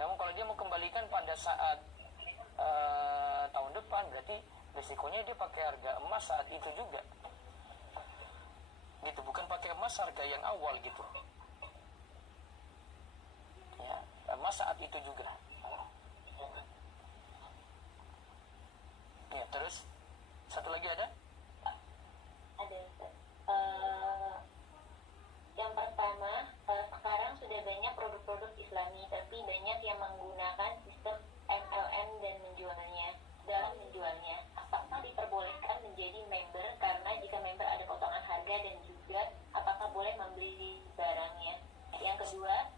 Namun kalau dia mau kembalikan pada saat tahun depan, berarti risikonya dia pakai harga emas saat itu juga gitu, bukan pakai emas harga yang awal gitu ya, emas saat itu juga ya. Terus satu lagi ada Ustaz. Yang pertama, sekarang sudah banyak produk-produk Islami, tapi banyak yang menggunakan sistem MLM dan dalam menjualnya. Apakah diperbolehkan menjadi member? Karena jika member ada potongan harga, dan juga apakah boleh membeli barangnya? Yang kedua,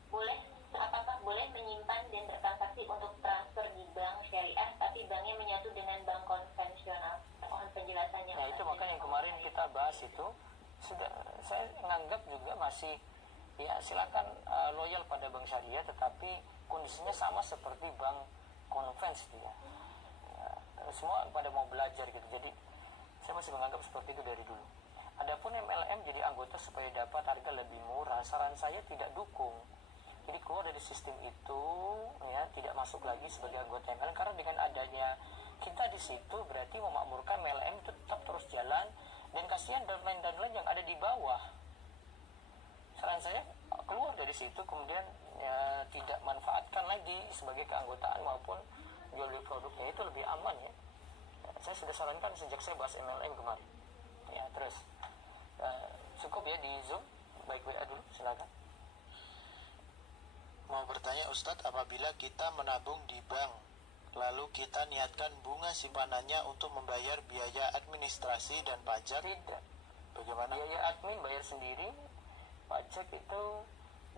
apakah boleh menyimpan dan bertransaksi untuk transfer di bank syariah, tapi banknya menyatu dengan bank konvensional? Mohon penjelasannya. nah itu makanya yang kemarin kita bahas itu sudah, saya menganggap juga masih ya silakan loyal pada bank syariah, tetapi kondisinya sama seperti bank konvensi ya. Semua pada mau belajar gitu, jadi saya masih menganggap seperti itu dari dulu. Adapun MLM jadi anggota supaya dapat harga lebih murah, saran saya tidak dukung. Jadi keluar dari sistem itu ya, tidak masuk lagi sebagai anggota MLM, karena dengan adanya kita di situ berarti memakmurkan MLM itu tetap terus jalan, dan kasihan downline yang ada di bawah. Saran saya keluar dari situ, kemudian ya, tidak manfaatkan lagi sebagai keanggotaan maupun jual beli produknya, itu lebih aman ya. Saya sudah sarankan sejak saya bahas MLM kemarin ya. Terus cukup ya di Zoom. Baik, WA dulu silakan. Mau bertanya Ustadz, apabila kita menabung di bank lalu kita niatkan bunga simpanannya untuk membayar biaya administrasi dan pajak, Tidak, bagaimana? biaya admin bayar sendiri, pajak itu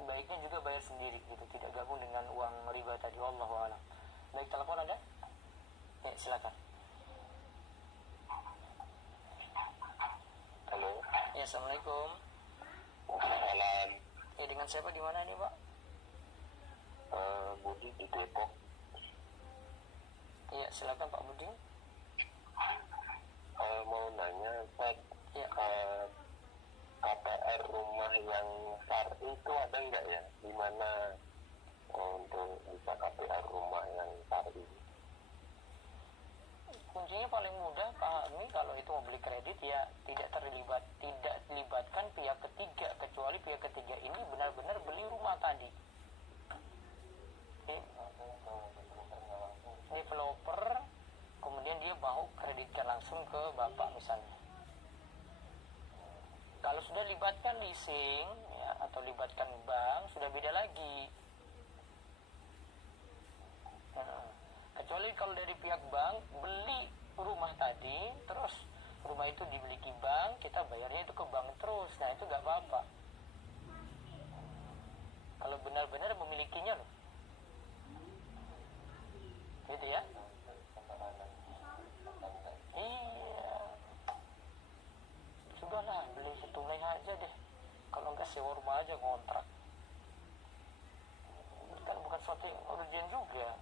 baiknya juga bayar sendiri gitu, tidak gabung dengan uang riba tadi. Wallahu a'lam. Baik, telepon ada? Ya, silakan. Assalamualaikum. Salam. Dengan siapa di mana nih, Pak? Budi di Depok. Iya, silakan Pak Budi. Mau nanya, Pak, Ya. KPR rumah yang syar'i itu ada nggak ya? Di mana untuk bisa KPR rumah yang syar'i? Kuncinya paling mudah pahami kalau itu mau beli kredit ya tidak dilibatkan pihak ketiga, kecuali pihak ketiga ini benar-benar beli rumah tadi. Developer kemudian dia mau kreditkan langsung ke bapak misalnya. Kalau sudah libatkan leasing ya, atau libatkan bank sudah beda lagi. Kecuali kalau dari pihak bank beli rumah tadi, terus rumah itu dimiliki bank, kita bayarnya itu ke bank terus, nah itu nggak apa-apa. Kalau benar-benar memilikinya loh, gitu ya. Iya, sudahlah beli tunai aja deh. Kalau nggak sewa rumah aja ngontrak. Kan bukan suatu yang urgent juga.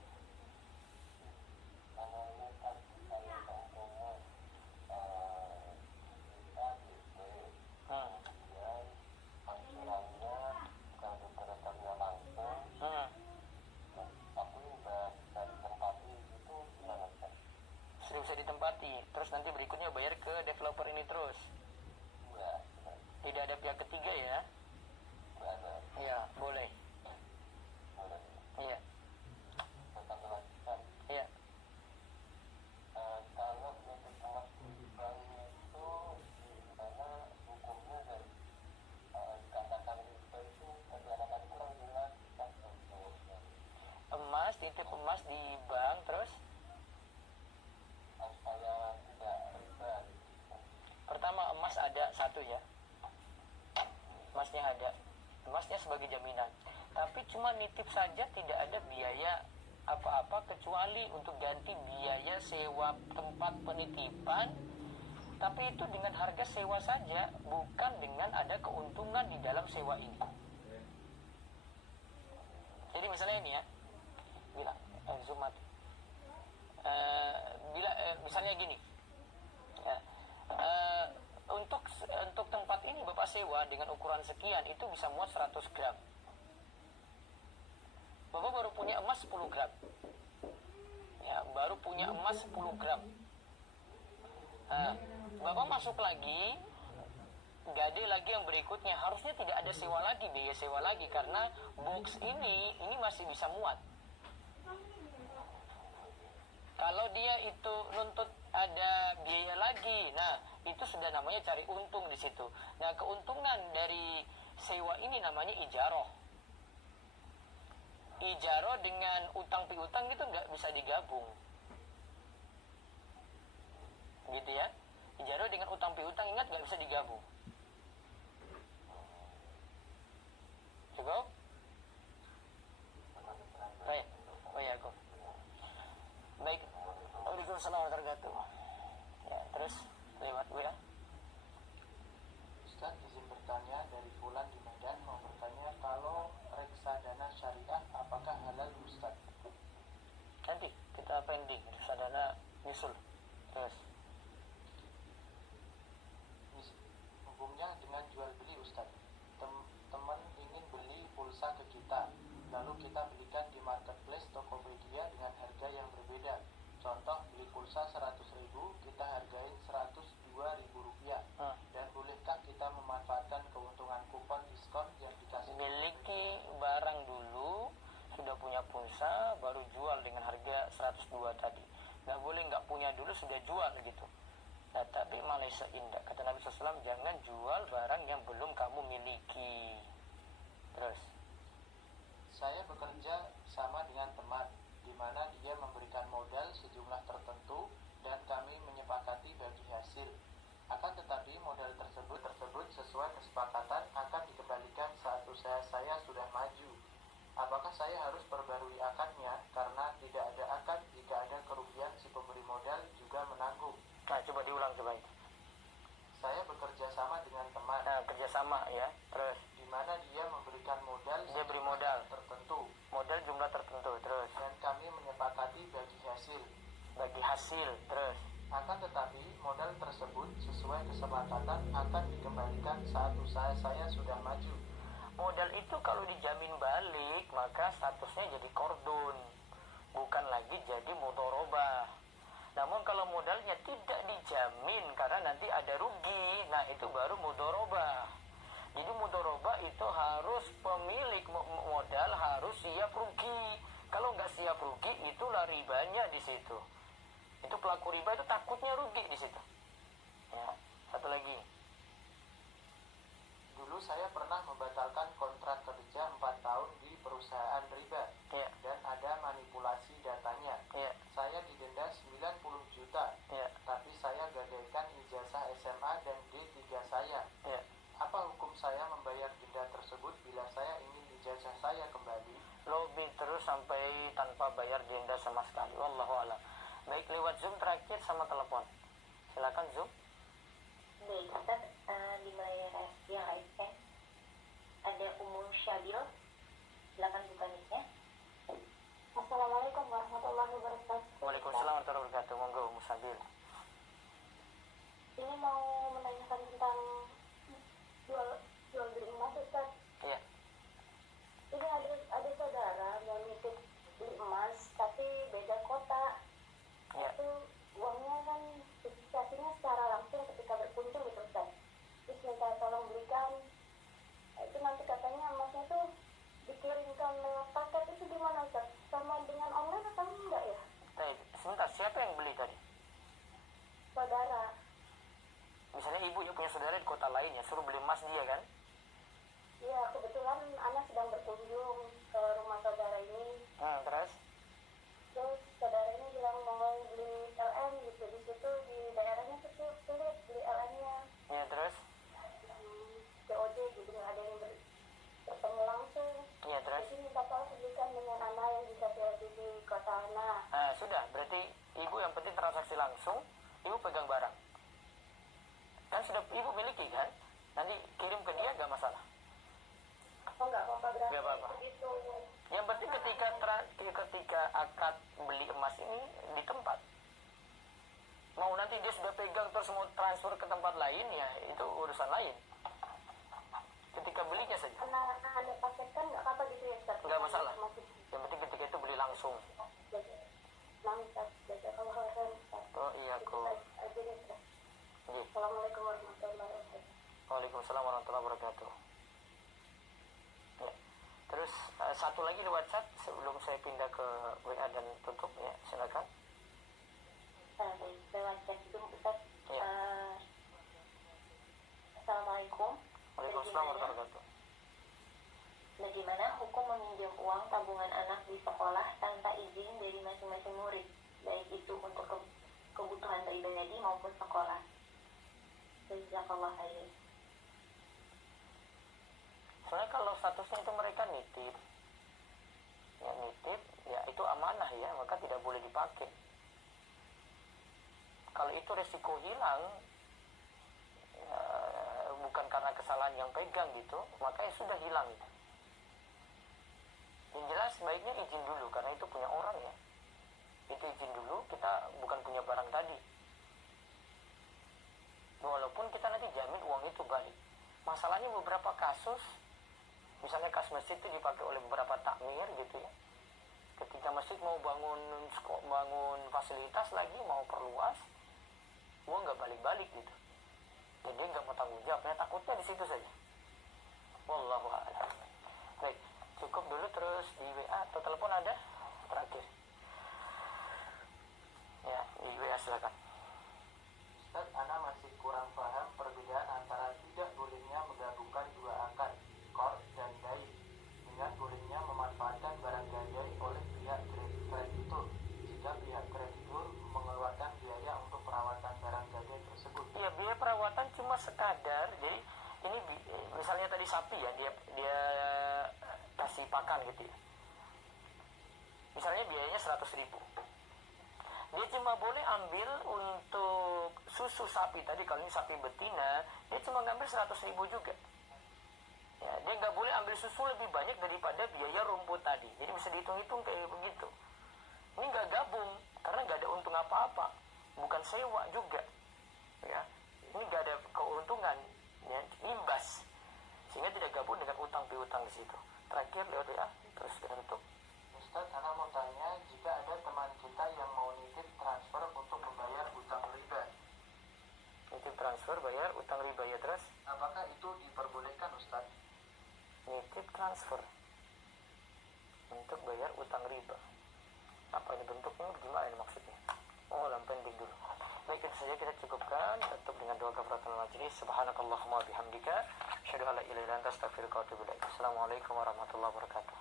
Sudah bisa ditempati, terus nanti berikutnya bayar ke developer ini terus. Tidak ada pihak ketiga ya? Iya, boleh. Iya. Iya. Kalau untuk emas di bank itu gimana hukumnya dari dikatakan itu perjalanan kurang jelas Emas, titip emas di bank terus? supaya tidak riba. Pertama emas ada satu ya. Emasnya ada. Emasnya sebagai jaminan. Tapi cuma nitip saja, tidak ada biaya apa-apa kecuali untuk ganti biaya sewa tempat penitipan, tapi itu dengan harga sewa saja, bukan dengan ada keuntungan di dalam sewa ini. Jadi misalnya ini ya, bila misalnya gini ya, untuk tempat ini Bapak sewa dengan ukuran sekian itu bisa muat 100 gram. Bapak baru punya emas 10 gram ya, baru punya emas 10 gram. Bapak masuk lagi, gade lagi yang berikutnya, harusnya tidak ada sewa lagi, biaya sewa lagi, karena box ini masih bisa muat. Kalau dia itu nuntut ada biaya lagi, nah itu sudah namanya cari untung di situ. Nah, keuntungan dari sewa ini namanya ijaroh. Ijaroh dengan utang piutang itu nggak bisa digabung, gitu ya. Ijaroh dengan utang piutang, ingat, nggak bisa digabung. Cukup? Baik. Oh ya, kok. Baik. Waalaikumsalam warahmatullahi wabarakatuh. Ya, terus lewat WA. Ustaz, izin bertanya, dari Fulan di Medan mau bertanya, kalau reksadana syariah apakah halal Ustaz? Nanti kita pending reksadana nyusul. Terus Hukumnya dengan jual beli Ustaz. Teman ingin beli pulsa ke kita, lalu kita belikan di marketplace Tokopedia dengan harga yang berbeda. Contoh, beli pulsa 100.000, kita hargain 102.000 rupiah. Dan bolehkah kita memanfaatkan keuntungan kupon diskon yang dikasih? miliki barang dulu, sudah punya pulsa, baru jual dengan harga 102 tadi. Nggak boleh nggak punya dulu sudah jual gitu. Nah, tapi Malaysia indah, kata Nabi SAW, jangan jual barang yang belum kamu miliki. Terus Saya bekerja sama dengan teman, di mana dia memberikan modal sejumlah tertentu dan kami menyepakati bagi hasil. Akan tetapi modal tersebut sesuai kesepakatan akan dikembalikan saat usaha saya sudah maju. Apakah saya harus perbarui akadnya? Karena tidak ada akad, jika ada kerugian si pemberi modal juga menanggung. nah, coba diulang coba itu. Saya bekerja sama dengan teman, Nah, kerjasama ya. Terus di mana dia memberikan modal dia beri modal tertentu, jumlah tertentu. Terus dan kami menyepakati bagi hasil. bagi hasil. Terus Akan tetapi, modal tersebut sesuai kesepakatan akan dikembalikan saat usaha saya sudah maju. modal itu kalau dijamin balik maka statusnya jadi kordon, bukan lagi jadi mudharabah. Namun kalau modalnya tidak dijamin karena nanti ada rugi, nah itu baru mudharabah. Jadi mudharabah itu harus pemilik modal harus siap rugi. Kalau nggak siap rugi, itulah ribanya di situ. Itu pelaku riba itu takutnya rugi di situ. Ya, satu lagi. Dulu saya pernah membatalkan kontrak kerja 4 tahun di perusahaan riba, Ya, dan ada manipulasi datanya. ya, Saya didenda 90 juta, ya, tapi saya gadaikan ijazah SMA dan D3 saya. ya. Apa hukum saya membayar denda tersebut bila saya ingin ijazah saya kembali? Lobby terus sampai tanpa bayar denda sama sekali. Wallahu a'lam. Baik, lewat Zoom terakhir sama telepon. Silakan Zoom. Baik, Ustaz, di layar yang ASN ada Umur Syabil. Silakan buka mic-nya. Assalamualaikum warahmatullahi wabarakatuh. Waalaikumsalam warahmatullahi wabarakatuh. Monggo Musabil. Ini mau menanyakan tentang jual beli emas, Ustaz. Ya, Ini ada saudara yang nitip beli emas tapi beda kota. ya. Itu uangnya kan dikasihnya secara langsung ketika berkunjung gitu, Ustaz. Terus minta tolong belikan. Itu nanti katanya emasnya tuh dikirimkan lewat paket, itu gimana, Ustaz? Sama dengan online atau enggak ya? Baik, sebentar. Siapa yang beli tadi? Saudara. Misalnya ibu yang punya saudara di kota lain ya, suruh beli emas dia kan? Iya, kebetulan anak sedang berkunjung ke rumah saudara ini. Terus? Terus saudara ini bilang mau beli LM gitu. Di situ di daerahnya tuh sulit beli LM-nya. Ya, terus? COD gitu, nggak ada yang bertemu langsung. Ya, terus? Jadi minta tolong belikan dengan anak yang bisa COD di kota anak. Nah, sudah. Berarti ibu yang penting transaksi langsung, ibu pegang barang. Kan sudah ibu miliki kan? Nanti kirim ke dia gak masalah. Oh nggak apa-apa, berarti Nggak apa-apa. begitu. Yang penting ketika akad beli emas ini di tempat. Mau nanti dia sudah pegang terus mau transfer ke tempat lain ya itu urusan lain. Ketika belinya saja Karena ada paket kan nggak apa-apa gitu ya, Ustaz? nggak masalah. Masih Yang penting ketika itu beli langsung. langsung saja kalau harus. Oh iya aku. Iya. Assalamualaikum warahmatullahi wabarakatuh. Waalaikumsalam warahmatullahi wabarakatuh. Ya. Terus satu lagi lewat chat sebelum saya pindah ke WA dan tutup ya silakan. Baik, lewat chat itu, Ustaz. Ya. Assalamualaikum. Waalaikumsalam warahmatullahi wabarakatuh. Bagaimana hukum meminjam uang tabungan anak di sekolah tanpa izin dari masing-masing murid, baik itu untuk kebutuhan pribadi maupun sekolah? Jazakallah khairan. Soalnya kalau statusnya itu mereka nitip, ya itu amanah ya, maka tidak boleh dipakai. Kalau itu resiko hilang, ya, bukan karena kesalahan yang pegang gitu, maka ya sudah hilang. Yang jelas sebaiknya izin dulu, karena itu punya orang ya. Itu izin dulu, kita bukan punya barang tadi. Walaupun kita nanti jamin uang itu balik. Masalahnya beberapa kasus, misalnya kas masjid itu dipakai oleh beberapa takmir gitu ya. Ketika masjid mau bangun fasilitas lagi, mau perluas, uang nggak balik-balik gitu. Jadi nggak mau tanggung jawabnya, takutnya di situ saja. Wallahu a'lam. Baik, cukup dulu terus di WA atau telepon ada terakhir. Ya, di WA silakan. Ustaz, Ana masih kurang paham perbedaan antara tidak bolehnya menggabungkan dua akad, qard dan dai, dengan bolehnya memanfaatkan barang gadai oleh pihak kreditur jika pihak kreditur mengeluarkan biaya untuk perawatan barang gadai tersebut. Iya, biaya perawatan cuma sekadar. Jadi ini misalnya tadi sapi ya, dia kasih pakan gitu ya. Misalnya biayanya 100.000. Dia cuma boleh ambil untuk susu sapi tadi, kalau ini sapi betina, dia cuma ngambil 100.000 juga. Ya, dia nggak boleh ambil susu lebih banyak daripada biaya rumput tadi. Jadi bisa dihitung-hitung kayak begitu. Ini nggak gabung karena nggak ada untung apa-apa, bukan sewa juga. Ya, ini nggak ada keuntungan, ya, imbas, sehingga tidak gabung dengan utang piutang di situ. Terakhir lewat ya, terus kita tutup. Ustaz, Ana mau tanya, jika ada teman kita yang mau nitip transfer untuk membayar utang riba, Nitip transfer bayar utang riba, ya, terus apakah itu diperbolehkan Ustaz? nitip transfer untuk bayar utang riba, apa ini bentuknya, gimana ini maksudnya? Oh, pendek dulu. Baik, itu saja, kita cukupkan. Tutup dengan doa kafaratul majlis. Subhanakallahumma bihamdika asyhadu an la ilaha illa anta astaghfiruka wa atubu ilaik. Assalamualaikum warahmatullahi wabarakatuh.